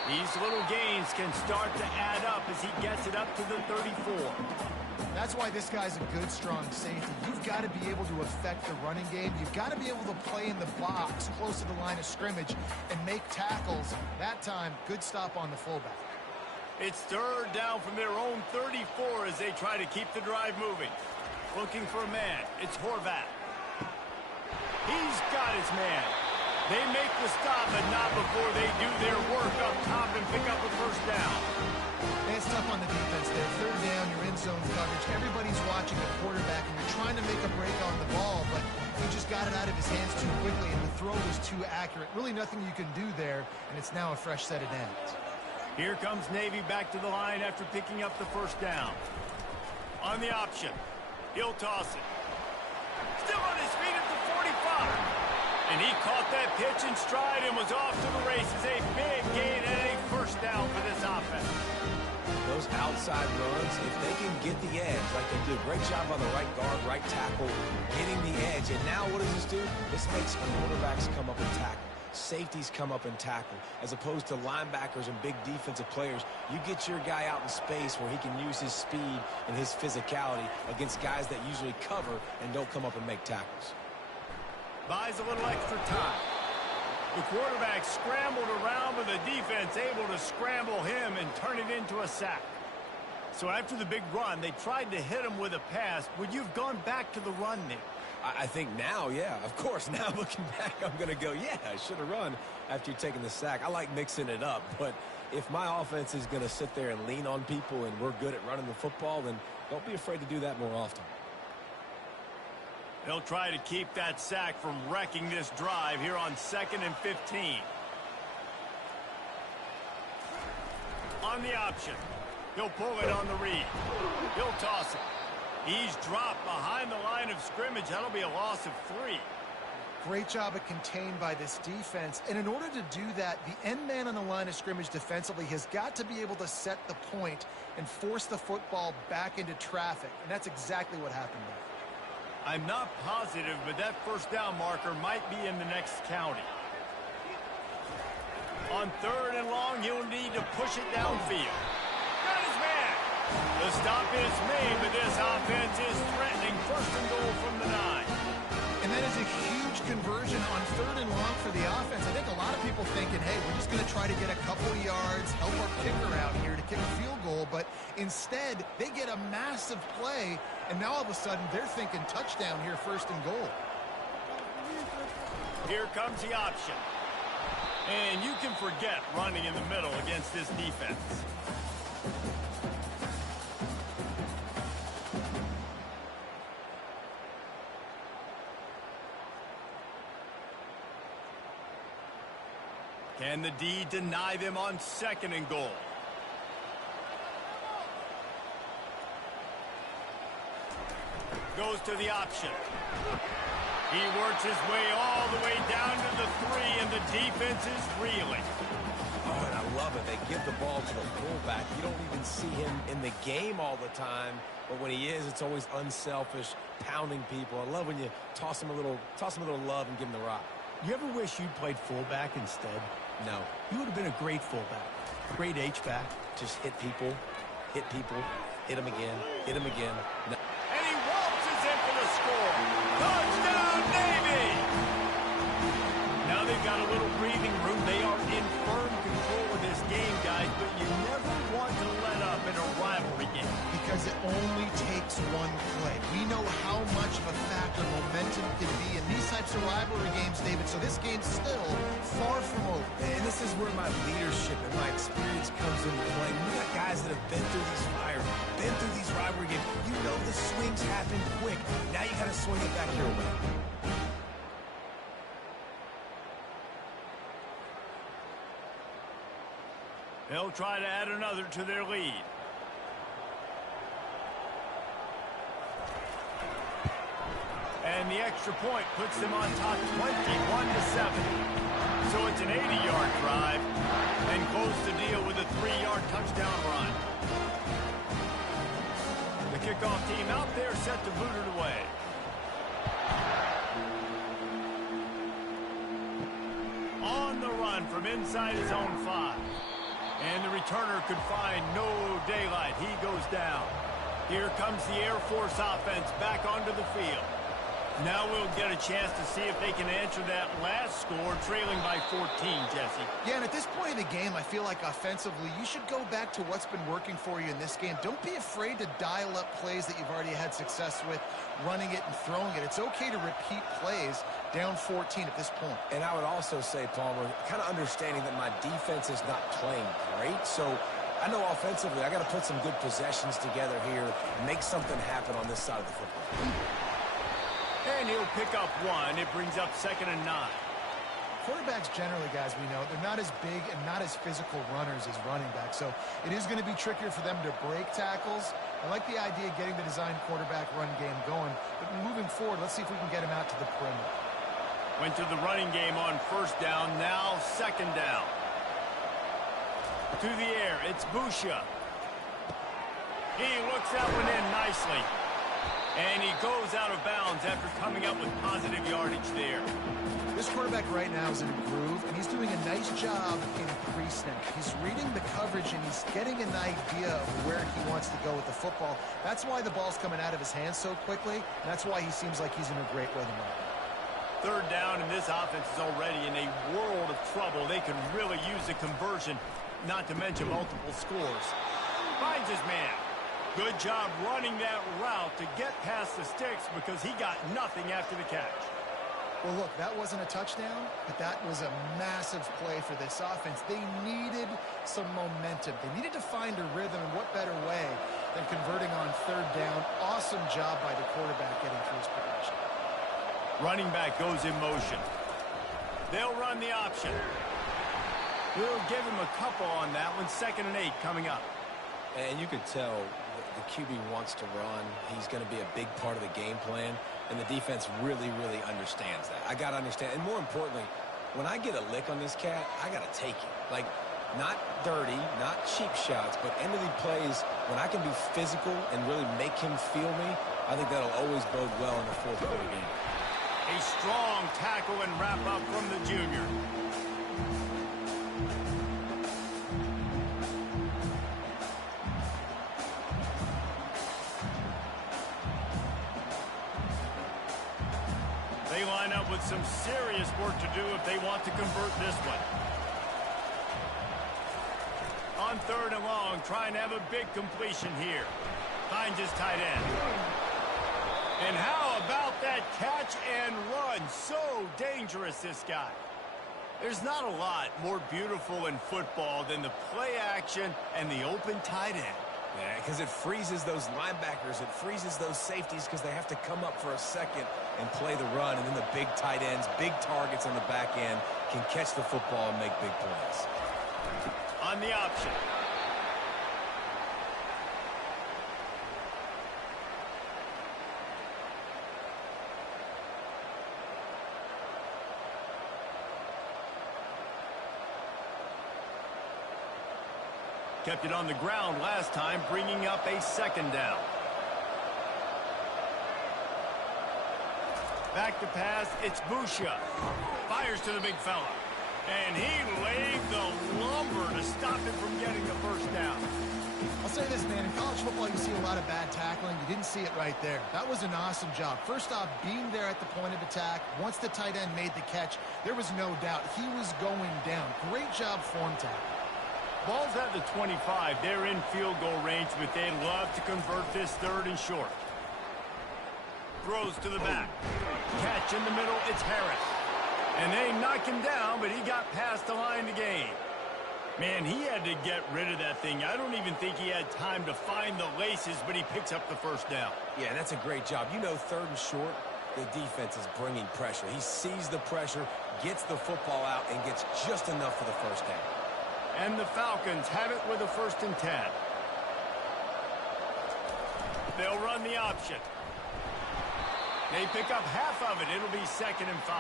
These little gains can start to add up as he gets it up to the 34. That's why this guy's a good, strong safety. You've got to be able to affect the running game. You've got to be able to play in the box close to the line of scrimmage and make tackles. That time, good stop on the fullback. It's third down from their own 34 as they try to keep the drive moving. Looking for a man. It's Horvath. He's got his man. They make the stop, but not before they do their work up top and pick up a first down. It's tough on the defense there. Third down, you're in zone coverage. Everybody's watching the quarterback, and you're trying to make a break on the ball, but he just got it out of his hands too quickly, and the throw was too accurate. Really nothing you can do there, and it's now a fresh set of downs. Here comes Navy back to the line after picking up the first down. On the option, he'll toss it. Still on his feet at the 45. And he caught that pitch in stride and was off to the races. A big gain and a first down for this offense. Those outside runs, if they can get the edge, like they do, great job on the right guard, right tackle, getting the edge. And now what does this do? This makes quarterbacks come up and tackle. Safeties come up and tackle. As opposed to linebackers and big defensive players, you get your guy out in space where he can use his speed and his physicality against guys that usually cover and don't come up and make tackles. Buys a little extra time. The quarterback scrambled around, but the defense able to scramble him and turn it into a sack. So after the big run, they tried to hit him with a pass. Would you have gone back to the run, Nick? I think now, yeah, of course. Now looking back, I'm going to go, yeah, I should have run after taking the sack. I like mixing it up, but if my offense is going to sit there and lean on people and we're good at running the football, then don't be afraid to do that more often. They'll try to keep that sack from wrecking this drive here on 2nd and 15. On the option. He'll pull it on the read. He'll toss it. He's dropped behind the line of scrimmage. That'll be a loss of 3. Great job of contained by this defense. And in order to do that, the end man on the line of scrimmage defensively has got to be able to set the point and force the football back into traffic. And that's exactly what happened there. I'm not positive, but that first down marker might be in the next county. On 3rd and long, he'll need to push it downfield. Got his man. The stop is made, but this offense is threatening 1st and goal from the 9. And that is a huge conversion on 3rd and long for the offense. I think a lot of people thinking, hey, we're just going to try to get a couple of yards, help our kicker out here to kick a field goal. But instead, they get a massive play, and now all of a sudden they're thinking touchdown here, 1st and goal. Here comes the option. And you can forget running in the middle against this defense. Can the D deny them on 2nd and goal? Goes to the option. He works his way all the way down to the 3, and the defense is reeling. Oh, and I love it. They give the ball to the fullback. You don't even see him in the game all the time, but when he is, it's always unselfish, pounding people. I love when you toss him a little love and give him the rock. You ever wish you'd played fullback instead? No. You would have been a great fullback. Great H-back. Just hit people, hit them again, hit them again. No. And he waltzes in for the score. Touchdown, Navy! Now they've got a little breathing room. They are in firm control of this game, guys, but you never want to let up know how much of a factor momentum can be in these types of rivalry games, David, so this game's still far from over. And this is where my leadership and my experience comes into play. We got guys that have been through these fires, been through these rivalry games. You know the swings happen quick. Now you got to swing it back your way. They'll try to add another to their lead. And the extra point puts them on top 21-7. So it's an 80-yard drive and close the deal with a 3-yard touchdown run. The kickoff team out there set to boot it away. On the run from inside his own 5. And the returner could find no daylight. He goes down. Here comes the Air Force offense back onto the field. Now we'll get a chance to see if they can answer that last score, trailing by 14, Jesse. Yeah, and at this point in the game, I feel like offensively, you should go back to what's been working for you in this game. Don't be afraid to dial up plays that you've already had success with, running it and throwing it. It's okay to repeat plays down 14 at this point. And I would also say, Palmer, kind of understanding that my defense is not playing great, so I know offensively I got to put some good possessions together here, make something happen on this side of the football. And he'll pick up 1. It brings up 2nd and 9. Quarterbacks generally, guys, we know, they're not as big and not as physical runners as running backs, so it is going to be trickier for them to break tackles. I like the idea of getting the design quarterback run game going, but moving forward, let's see if we can get him out to the perimeter. Went to the running game on 1st down, now 2nd down. To the air, it's Busha. He looks that one in nicely. And he goes out of bounds after coming up with positive yardage there. This quarterback right now is in a groove, and he's doing a nice job in pre-snap. He's reading the coverage, and he's getting an idea of where he wants to go with the football. That's why the ball's coming out of his hands so quickly, and that's why he seems like he's in a great rhythm right now. 3rd down, and this offense is already in a world of trouble. They could really use a conversion, not to mention multiple scores. Finds his man. Good job running that route to get past the sticks because he got nothing after the catch. Well, look, that wasn't a touchdown, but that was a massive play for this offense. They needed some momentum. They needed to find a rhythm, and what better way than converting on 3rd down. Awesome job by the quarterback getting through his progression. Running back goes in motion. They'll run the option. We'll give him a couple on that one. 2nd and 8 coming up. And you could tell the QB wants to run. He's going to be a big part of the game plan, and the defense really, really understands that. I got to understand, and more importantly, when I get a lick on this cat, I got to take it. Like, not dirty, not cheap shots, but end of the plays, when I can be physical and really make him feel me, I think that'll always bode well in the 4th quarter game. A strong tackle and wrap up from the junior. They line up with some serious work to do if they want to convert this one. On 3rd and long, trying to have a big completion here. Finds his tight end. And how about that catch and run? So dangerous, this guy. There's not a lot more beautiful in football than the play action and the open tight end. Yeah, because it freezes those linebackers. It freezes those safeties because they have to come up for a second and play the run. And then the big tight ends, big targets on the back end can catch the football and make big plays. On the option. Kept it on the ground last time, bringing up a 2nd down. Back to pass, it's Busha. Fires to the big fella. And he laid the lumber to stop him from getting the 1st down. I'll say this, man. In college football, you see a lot of bad tackling. You didn't see it right there. That was an awesome job. First off, being there at the point of attack. Once the tight end made the catch, there was no doubt he was going down. Great job form tackle. Ball's at the 25. They're in field goal range, but they'd love to convert this 3rd and short. Throws to the back. Catch in the middle, it's Harris. And they knock him down, but he got past the line to gain. Man, he had to get rid of that thing. I don't even think he had time to find the laces, but he picks up the first down. Yeah, that's a great job. You know, 3rd and short, the defense is bringing pressure. He sees the pressure, gets the football out, and gets just enough for the first down. And the Falcons have it with a 1st and 10. They'll run the option. They pick up half of it. It'll be 2nd and 5.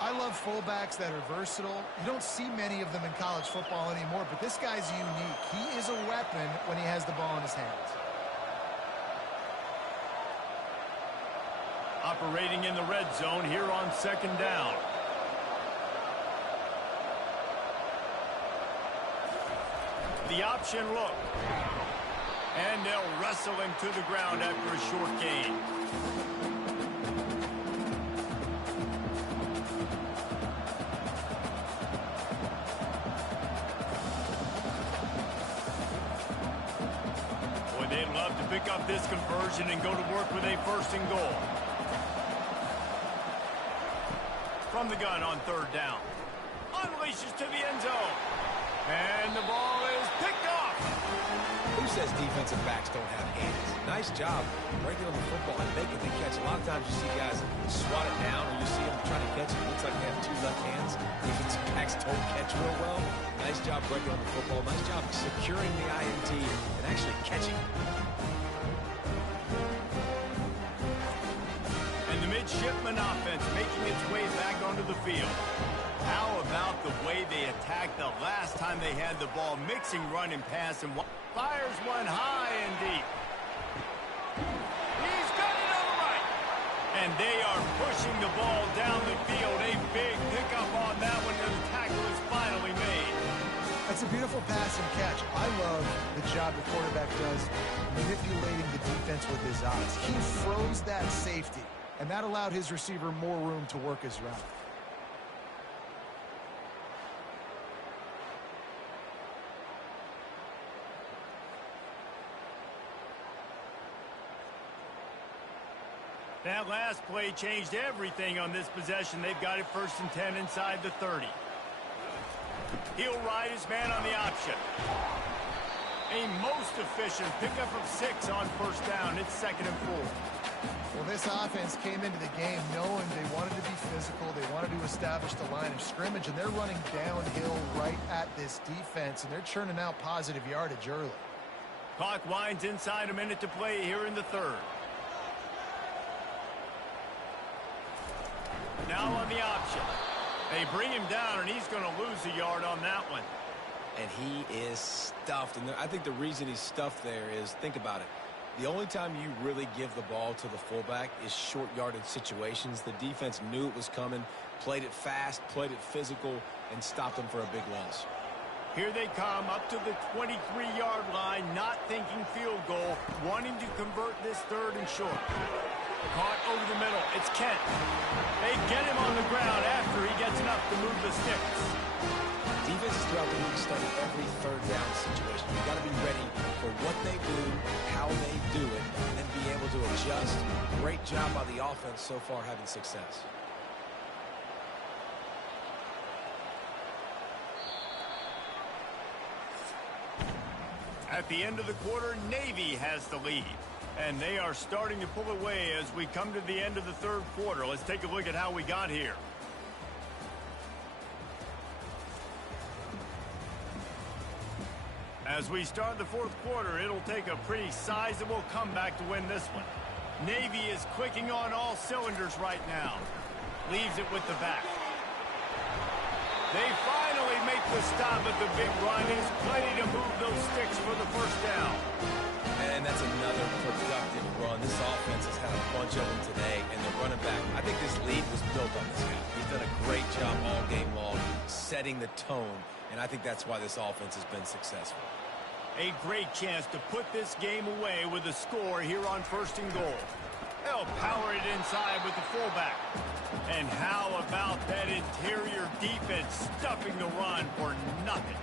I love fullbacks that are versatile. You don't see many of them in college football anymore, but this guy's unique. He is a weapon when he has the ball in his hands. Operating in the red zone here on 2nd down. The option look. And they'll wrestle him to the ground after a short gain. Boy, they'd love to pick up this conversion and go to work with a 1st and goal. From the gun on 3rd down. Unleashes to the end zone. And the ball is picked off. Who says defensive backs don't have hands? Nice job breaking on the football and making the catch. A lot of times you see guys swat it down or you see them trying to catch it. It looks like they have 2 left hands. Defensive backs don't catch real well. Nice job breaking on the football. Nice job securing the INT and actually catching it. And the midshipman offense making its way back onto the field. How about the way they attacked the last time they had the ball, mixing run and pass, and fires one high and deep. He's got it on the right. And they are pushing the ball down the field. A big pickup on that one, and the tackle is finally made. That's a beautiful pass and catch. I love the job the quarterback does manipulating the defense with his eyes. He froze that safety, and that allowed his receiver more room to work his route. That last play changed everything on this possession. They've got it 1st and 10 inside the 30. He'll ride his man on the option. A most efficient pickup of 6 on 1st down. It's 2nd and 4. Well, this offense came into the game knowing they wanted to be physical. They wanted to establish the line of scrimmage, and they're running downhill right at this defense, and they're churning out positive yardage early. Clock winds inside a minute to play here in the 3rd. Now on the option. They bring him down, and he's going to lose a yard on that one. And he is stuffed. And I think the reason he's stuffed there is, think about it. The only time you really give the ball to the fullback is short yardage situations. The defense knew it was coming, played it fast, played it physical, and stopped him for a big loss. Here they come up to the 23-yard line, not thinking field goal, wanting to convert this 3rd and short. Caught over the middle. It's Kent. They get him on the ground after he gets enough to move the sticks. Defenses throughout the league study every 3rd down situation. You've got to be ready for what they do, how they do it, and then be able to adjust. Great job by the offense so far having success. At the end of the quarter, Navy has the lead. And they are starting to pull away as we come to the end of the 3rd quarter. Let's take a look at how we got here. As we start the 4th quarter, it'll take a pretty sizable comeback to win this one. Navy is clicking on all cylinders right now. Leaves it with the back. They finally make the stop, but the big run is plenty to move those sticks for the 1st down. And that's another productive run. This offense has had a bunch of them today, and the running back, I think this lead was built on this guy. He's done a great job all game long setting the tone, and I think that's why this offense has been successful. A great chance to put this game away with a score here on 1st and goal. They'll power it inside with the fullback. And how about that interior defense stuffing the run for nothing?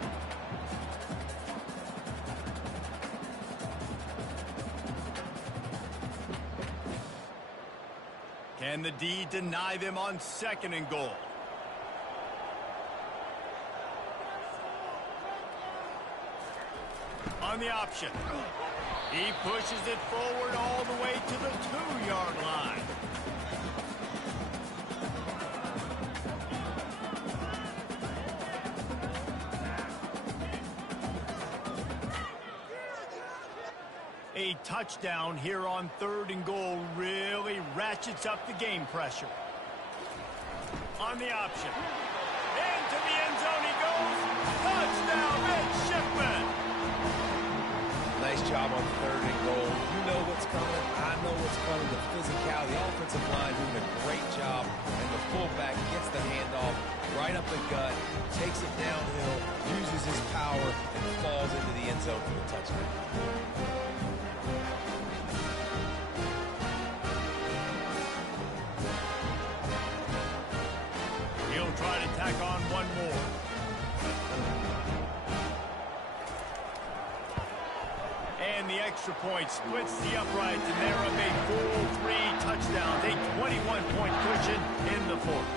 And the D deny them on 2nd and goal. On the option. He pushes it forward all the way to the 2-yard line. A touchdown here on 3rd and goal really ratchets up the game pressure. On the option. Into the end zone he goes. Touchdown, midshipman. Nice job on 3rd and goal. You know what's coming. I know what's coming. The physicality, the offensive line doing a great job. And the fullback gets the handoff right up the gut, takes it downhill, uses his power, and falls into the end zone for the touchdown. He'll try to tack on one more. And the extra point splits the uprights, and they're up a full 3 touchdowns, a 21-point cushion in the 4th.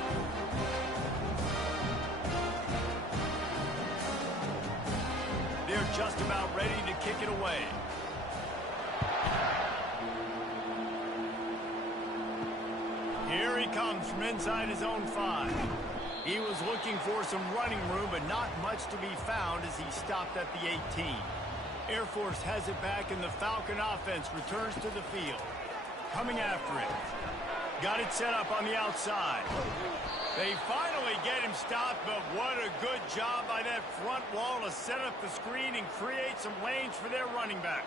They're just about ready to kick it away. Here he comes from inside his own 5. He was looking for some running room, but not much to be found as he stopped at the 18. Air Force has it back, and the Falcon offense returns to the field. Coming after it. Got it set up on the outside. They finally get him stopped, but what a good job by that front wall to set up the screen and create some lanes for their running back.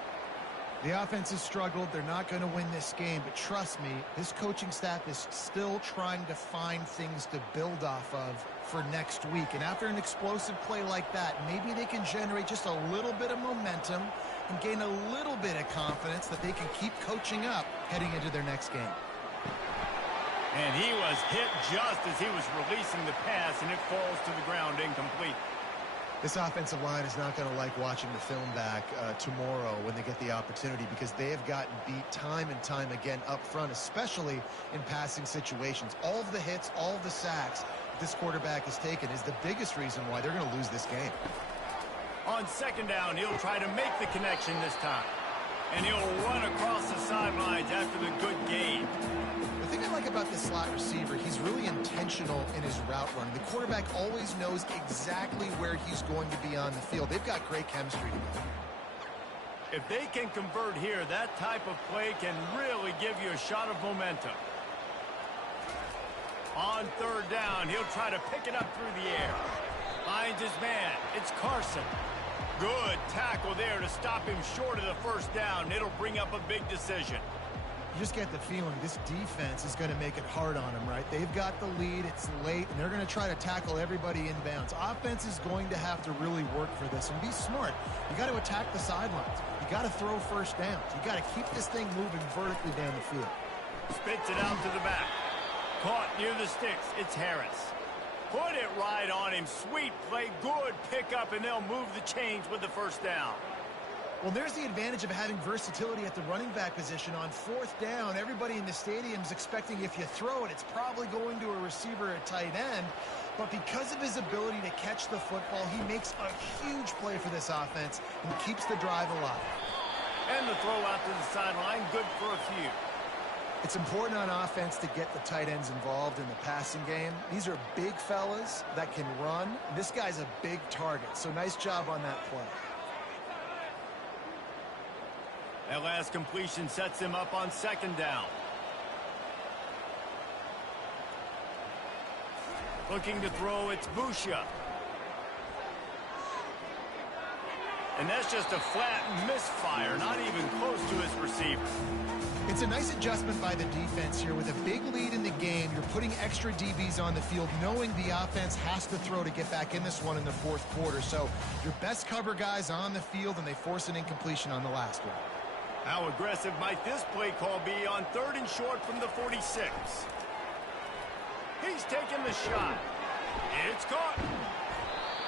The offense has struggled. They're not going to win this game, but trust me, this coaching staff is still trying to find things to build off of for next week. And after an explosive play like that, maybe they can generate just a little bit of momentum and gain a little bit of confidence that they can keep coaching up heading into their next game. And he was hit just as he was releasing the pass, and it falls to the ground incomplete. This offensive line is not going to like watching the film back tomorrow when they get the opportunity, because they have gotten beat time and time again up front, especially in passing situations. All of the hits, all of the sacks that this quarterback has taken is the biggest reason why they're going to lose this game. On 2nd down, he'll try to make the connection this time. And he'll run across the sidelines after the good gain. The thing I like about this slot receiver, he's really intentional in his route running. The quarterback always knows exactly where he's going to be on the field. They've got great chemistry together. If they can convert here, that type of play can really give you a shot of momentum. On 3rd down, he'll try to pick it up through the air. Finds his man. It's Carson. Good tackle there to stop him short of the 1st down. It'll bring up a big decision. You just get the feeling this defense is going to make it hard on them, right? They've got the lead, it's late, and they're going to try to tackle everybody inbounds. Offense is going to have to really work for this and be smart. You got to attack the sidelines. You got to throw 1st downs. You got to keep this thing moving vertically down the field. Spits it out to the back. Caught near the sticks. It's Harris. Put it right on him. Sweet play. Good pickup, and they'll move the chains with the 1st down. Well, there's the advantage of having versatility at the running back position. On 4th down, everybody in the stadium is expecting if you throw it, it's probably going to a receiver at tight end. But because of his ability to catch the football, he makes a huge play for this offense and keeps the drive alive. And the throw out to the sideline, good for a few. It's important on offense to get the tight ends involved in the passing game. These are big fellas that can run. This guy's a big target, so nice job on that play. That last completion sets him up on 2nd down. Looking to throw, it's Busha. And that's just a flat misfire, not even close to his receiver. It's a nice adjustment by the defense here. With a big lead in the game, you're putting extra DBs on the field, knowing the offense has to throw to get back in this one in the 4th quarter. So your best cover guys on the field, and they force an incompletion on the last one. How aggressive might this play call be on 3rd and short from the 46? He's taking the shot. It's caught.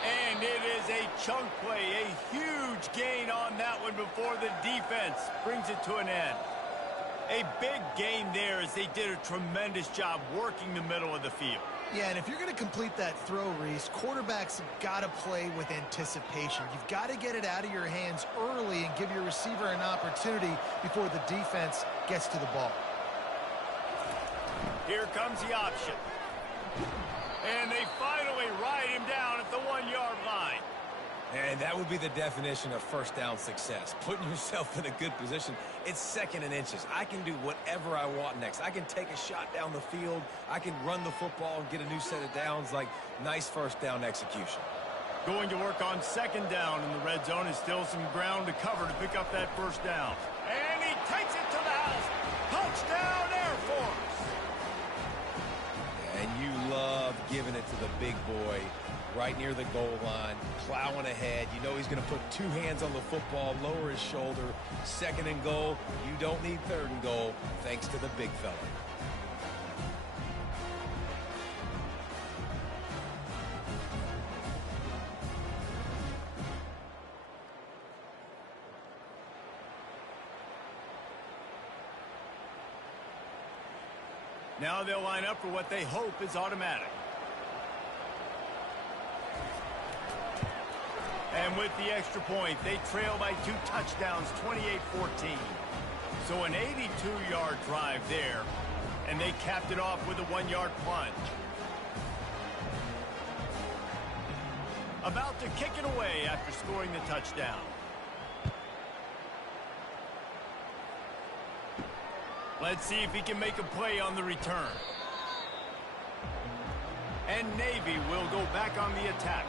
And it is a chunk play, a huge gain on that one before the defense brings it to an end. A big gain there as they did a tremendous job working the middle of the field. Yeah, and if you're going to complete that throw, Reese, quarterbacks have got to play with anticipation. You've got to get it out of your hands early and give your receiver an opportunity before the defense gets to the ball. Here comes the option. And they finally ride him down at the 1-yard line. And that would be the definition of first down success. Putting yourself in a good position. It's 2nd and inches. I can do whatever I want next. I can take a shot down the field. I can run the football and get a new set of downs. Like, nice first down execution. Going to work on 2nd down in the red zone. Is still some ground to cover to pick up that first down. And he takes it to the house. Touchdown, Air Force. And you love giving it to the big boy right near the goal line, plowing ahead. You know he's going to put 2 hands on the football, lower his shoulder. 2nd and goal. You don't need 3rd and goal, thanks to the big fella. Now they'll line up for what they hope is automatic. And with the extra point, they trail by 2 touchdowns, 28-14. So an 82-yard drive there, and they capped it off with a 1-yard plunge. About to kick it away after scoring the touchdown. Let's see if he can make a play on the return. And Navy will go back on the attack.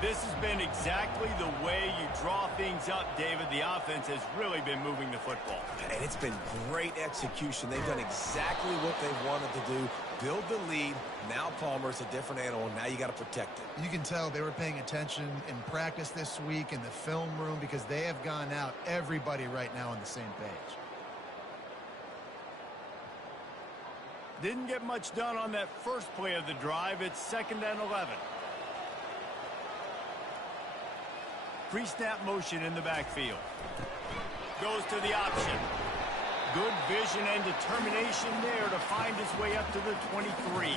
This has been exactly the way you draw things up, David. The offense has really been moving the football. And it's been great execution. They've done exactly what they wanted to do. Build the lead. Now Palmer's a different animal. Now you got to protect it. You can tell they were paying attention in practice this week in the film room because they have gone out, everybody right now on the same page. Didn't get much done on that first play of the drive. It's 2nd and 11. Pre-snap motion in the backfield. Goes to the option. Good vision and determination there to find his way up to the 23.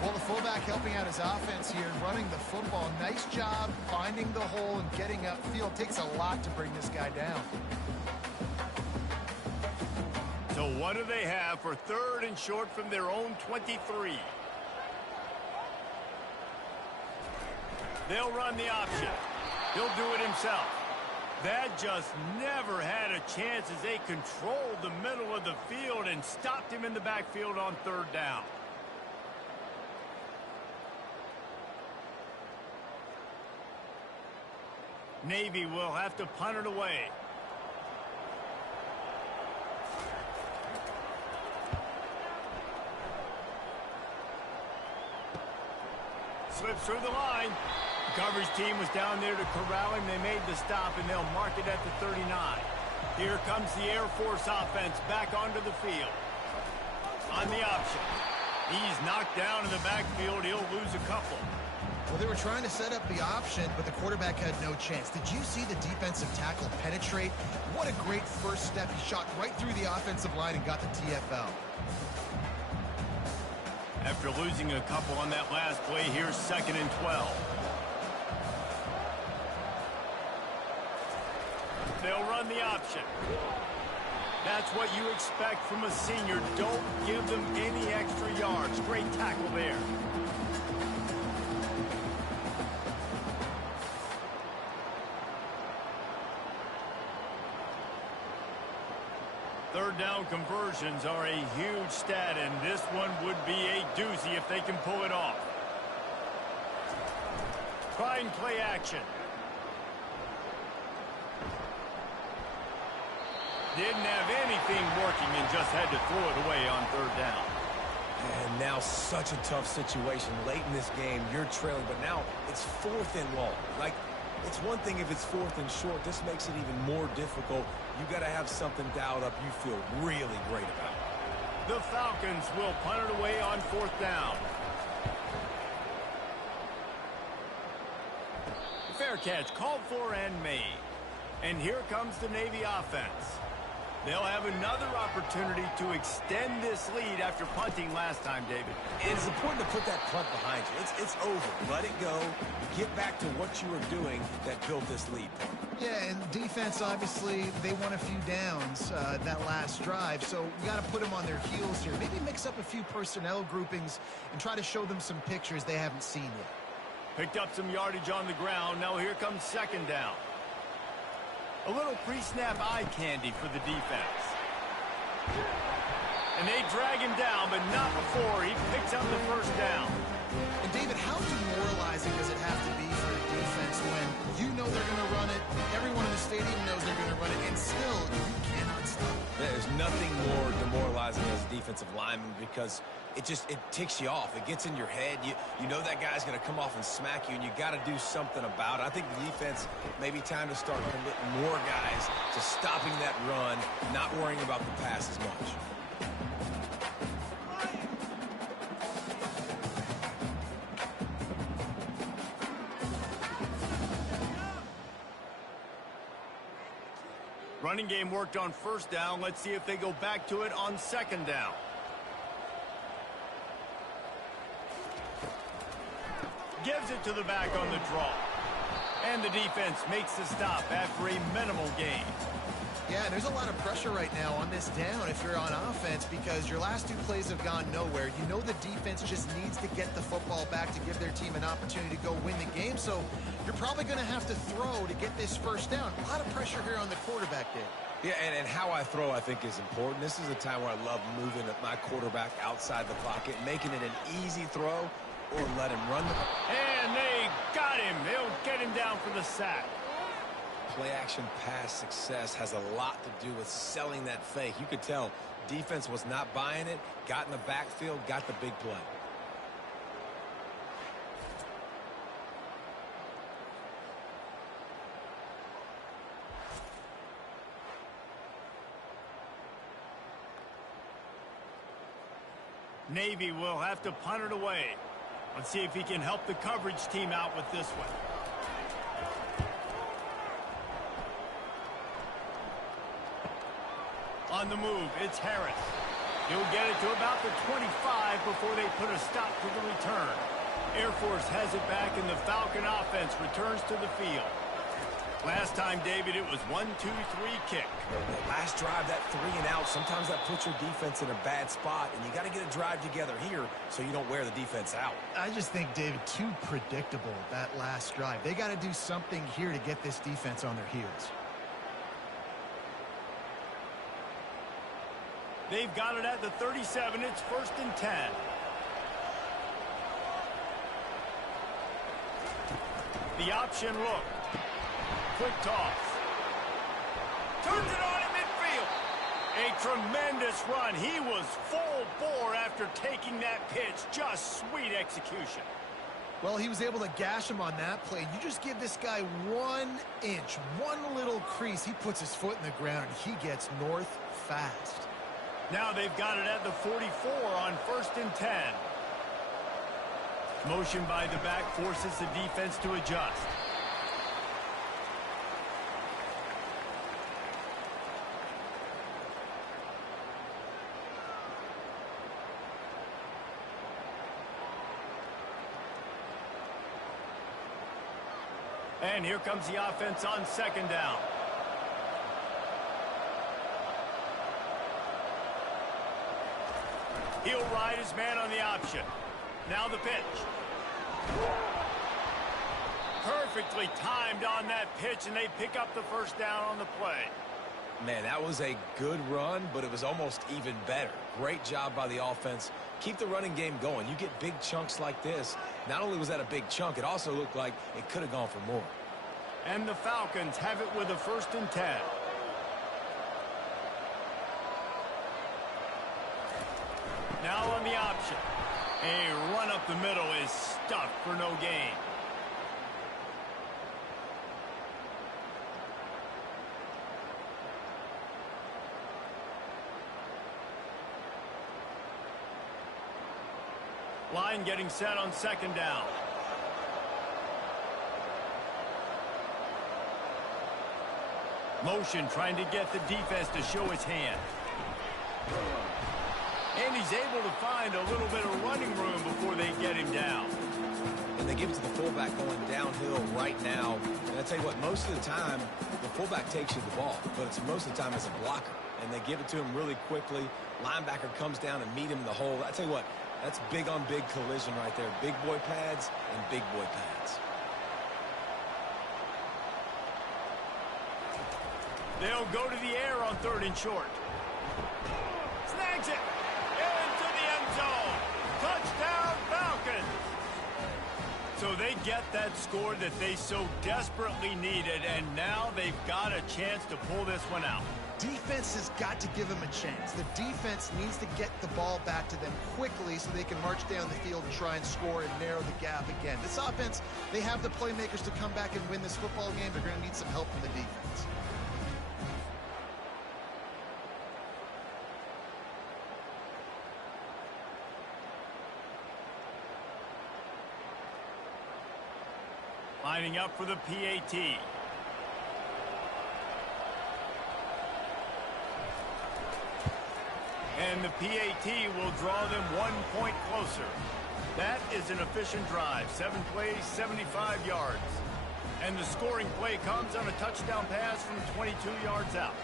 Well, the fullback helping out his offense here, running the football. Nice job finding the hole and getting upfield. Takes a lot to bring this guy down. So what do they have for 3rd and short from their own 23? They'll run the option. He'll do it himself. That just never had a chance as they controlled the middle of the field and stopped him in the backfield on 3rd down. Navy will have to punt it away. Slips through the line. The coverage team was down there to corral him. They made the stop, and they'll mark it at the 39. Here comes the Air Force offense back onto the field. On the option. He's knocked down in the backfield. He'll lose a couple. Well, they were trying to set up the option, but the quarterback had no chance. Did you see the defensive tackle penetrate? What a great first step. He shot right through the offensive line and got the TFL. After losing a couple on that last play, here's 2nd and 12. They'll run the option. That's what you expect from a senior. Don't give them any extra yards. Great tackle there. Third down conversions are a huge stat, and this one would be a doozy if they can pull it off. Try and play action. Didn't have anything working and just had to throw it away on 3rd down. And now such a tough situation. Late in this game, you're trailing, but now it's 4th and long. Like, it's one thing if it's 4th and short. This makes it even more difficult. You got to have something dialed up you feel really great about. The Falcons will punt it away on 4th down. Fair catch called for and made. And here comes the Navy offense. They'll have another opportunity to extend this lead after punting last time, David. It's important to put that punt behind you. It's over. Let it go. Get back to what you were doing that built this lead. Yeah, and defense, obviously, they won a few downs that last drive, so we got to put them on their heels here. Maybe mix up a few personnel groupings and try to show them some pictures they haven't seen yet. Picked up some yardage on the ground. Now here comes second down. A little pre-snap eye candy for the defense. And they drag him down, but not before he picks up the first down. And David, how demoralizing does it have to be for a defense when you know they're going to run it, everyone in the stadium knows they're going to run it, and still you cannot stop it? There's nothing more demoralizing as a defensive lineman because it ticks you off. It gets in your head. You know that guy's going to come off and smack you, and you got to do something about it. I think the defense may be time to start committing more guys to stopping that run, not worrying about the pass as much. Running game worked on first down. Let's see if they go back to it on second down. Gives it to the back on the draw. And the defense makes the stop after a minimal gain. Yeah, there's a lot of pressure right now on this down if you're on offense because your last two plays have gone nowhere. You know the defense just needs to get the football back to give their team an opportunity to go win the game, so you're probably going to have to throw to get this first down. A lot of pressure here on the quarterback, Dave. Yeah, and how I throw, I think, is important. This is a time where I love moving my quarterback outside the pocket, making it an easy throw, or let him run the... And they got him. They'll get him down for the sack. Play-action pass success has a lot to do with selling that fake. You could tell defense was not buying it, got in the backfield, got the big play. Navy will have to punt it away. Let's see if he can help the coverage team out with this one. On the move, it's Harris. He'll get it to about the 25 before they put a stop to the return. Air Force has it back, and the Falcon offense returns to the field. Last time, David, it was 1-2-3 kick. Last drive, that 3 and out, sometimes that puts your defense in a bad spot, and you got to get a drive together here so you don't wear the defense out. I just think, David, too predictable, that last drive. They got to do something here to get this defense on their heels. They've got it at the 37. It's 1st and 10. The option look. Quick toss. Turns it on in midfield. A tremendous run. He was full bore after taking that pitch. Just sweet execution. Well, he was able to gash him on that play. You just give this guy 1 inch, one little crease. He puts his foot in the ground, and he gets north fast. Now they've got it at the 44 on 1st and 10. Motion by the back forces the defense to adjust. And here comes the offense on 2nd down. He'll ride his man on the option. Now the pitch. Perfectly timed on that pitch, and they pick up the first down on the play. Man, that was a good run, but it was almost even better. Great job by the offense. Keep the running game going. You get big chunks like this. Not only was that a big chunk, it also looked like it could have gone for more. And the Falcons have it with a 1st and 10. Now on the option. A run up the middle is stuffed for no gain. Line getting set on 2nd down. Motion trying to get the defense to show his hand. And he's able to find a little bit of running room before they get him down. And they give it to the fullback going downhill right now. And I tell you what, most of the time, the fullback takes you the ball, but it's most of the time as a blocker. And they give it to him really quickly. Linebacker comes down and meet him in the hole. I tell you what, that's big on big collision right there. Big boy pads and big boy pads. They'll go to the air on 3rd and short. Snags it. Into the end zone. Touchdown, Falcons. So they get that score that they so desperately needed, and now they've got a chance to pull this one out. Defense has got to give them a chance. The defense needs to get the ball back to them quickly so they can march down the field and try and score and narrow the gap again. This offense, they have the playmakers to come back and win this football game. They're going to need some help from the defense. Lining up for the PAT. And the PAT will draw them 1 point closer. That is an efficient drive. 7 plays, 75 yards. And the scoring play comes on a touchdown pass from 22 yards out.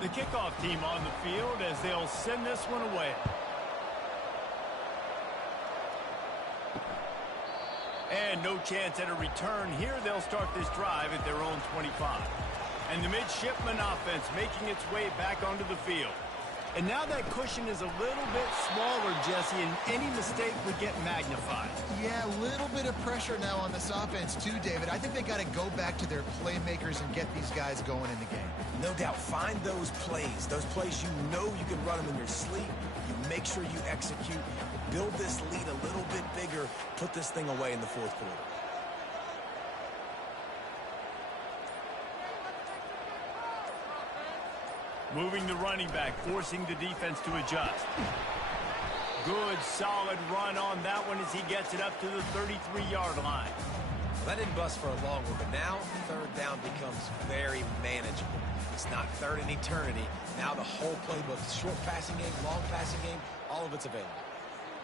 The kickoff team on the field as they'll send this one away. And no chance at a return. Here they'll start this drive at their own 25. And the midshipman offense making its way back onto the field. And now that cushion is a little bit smaller, Jesse, and any mistake would get magnified. Yeah, a little bit of pressure now on this offense too, David. I think they got to go back to their playmakers and get these guys going in the game. No doubt, find those plays you know you can run them in your sleep. You make sure you execute, build this lead a little bit bigger, put this thing away in the 4th quarter. Moving the running back, forcing the defense to adjust. Good, solid run on that one as he gets it up to the 33-yard line. That didn't bust for a long one, but now 3rd down becomes very manageable. It's not 3rd in eternity. Now the whole playbook, short passing game, long passing game, all of it's available.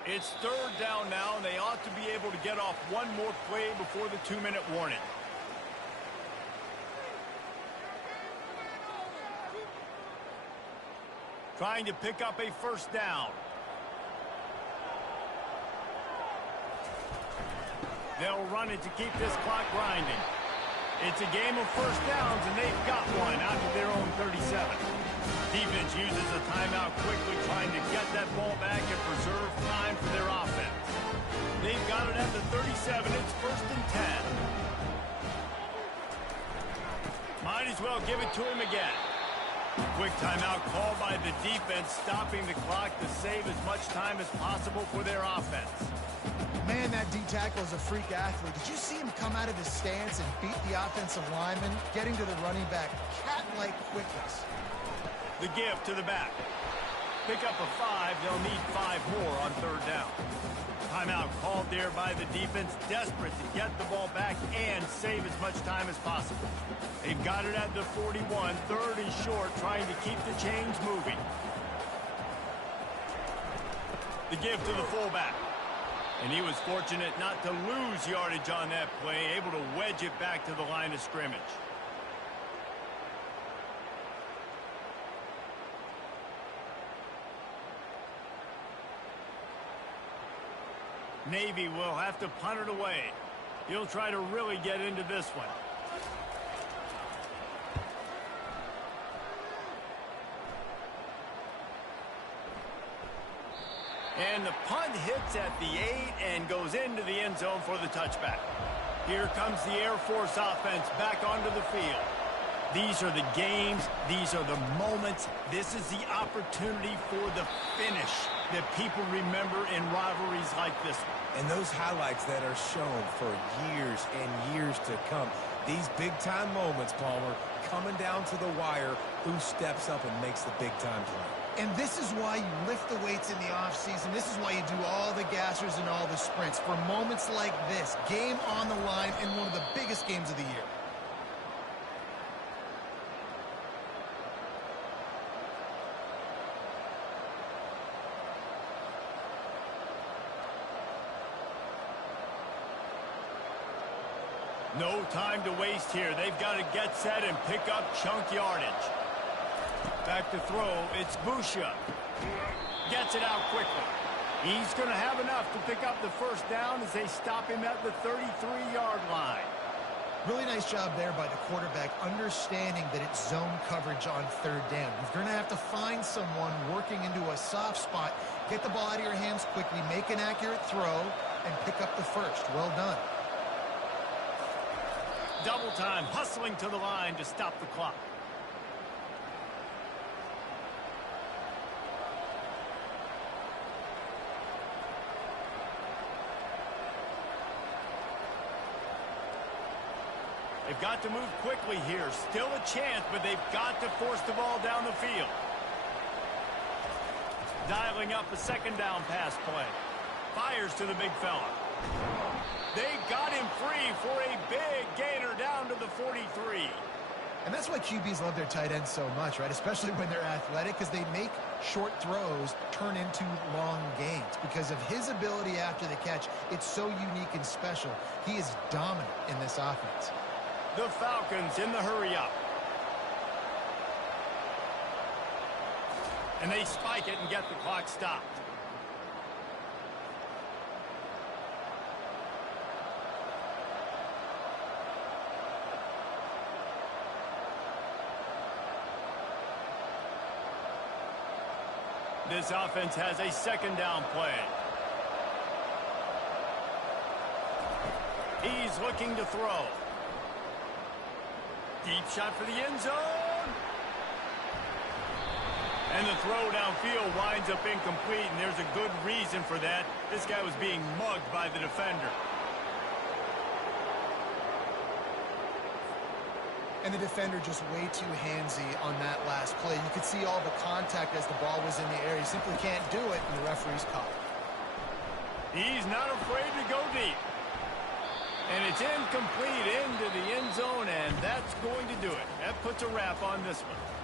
It's 3rd down now, and they ought to be able to get off one more play before the 2-minute warning. Trying to pick up a 1st down. They'll run it to keep this clock grinding. It's a game of 1st downs, and they've got one out of their own 37. Defense uses a timeout quickly, trying to get that ball back and preserve time for their offense. They've got it at the 37. It's 1st and 10. Might as well give it to him again. Quick timeout called by the defense, stopping the clock to save as much time as possible for their offense. Man, that D-tackle is a freak athlete. Did you see him come out of his stance and beat the offensive lineman, getting to the running back? Cat-like quickness. The give to the back. Pick up a 5. They'll need 5 more on 3rd down. Timeout called there by the defense, desperate to get the ball back and save as much time as possible. They've got it at the 41, 3rd and short, trying to keep the chains moving. The give to the fullback. And he was fortunate not to lose yardage on that play, able to wedge it back to the line of scrimmage. Navy will have to punt it away. He'll try to really get into this one. And the punt hits at the 8 and goes into the end zone for the touchback. Here comes the Air Force offense back onto the field. These are the games. These are the moments. This is the opportunity for the finish that people remember in rivalries like this one. And those highlights that are shown for years and years to come. These big-time moments, Palmer, coming down to the wire, who steps up and makes the big-time play. And this is why you lift the weights in the offseason. This is why you do all the gassers and all the sprints. For moments like this, game on the line in one of the biggest games of the year. No time to waste here. They've got to get set and pick up chunk yardage. Back to throw. It's Busha. Gets it out quickly. He's going to have enough to pick up the first down as they stop him at the 33-yard line. Really nice job there by the quarterback, understanding that it's zone coverage on third down. You're going to have to find someone working into a soft spot, get the ball out of your hands quickly, make an accurate throw, and pick up the first. Well done. Double time, hustling to the line to stop the clock. They've got to move quickly here. Still a chance, but they've got to force the ball down the field. Dialing up a second down pass play. Fires to the big fella. They got him free for a big gainer down to the 43. And that's why QBs love their tight ends so much, right? Especially when they're athletic, because they make short throws turn into long gains. Because of his ability after the catch, it's so unique and special. He is dominant in this offense. The Falcons in the hurry-up. And they spike it and get the clock stopped. This offense has a second down play. He's looking to throw. Deep shot for the end zone. And the throw downfield winds up incomplete, and there's a good reason for that. This guy was being mugged by the defender. And the defender just way too handsy on that last play. You could see all the contact as the ball was in the air. He simply can't do it, and the referee's caught. He's not afraid to go deep. And it's incomplete into the end zone, and that's going to do it. That puts a wrap on this one.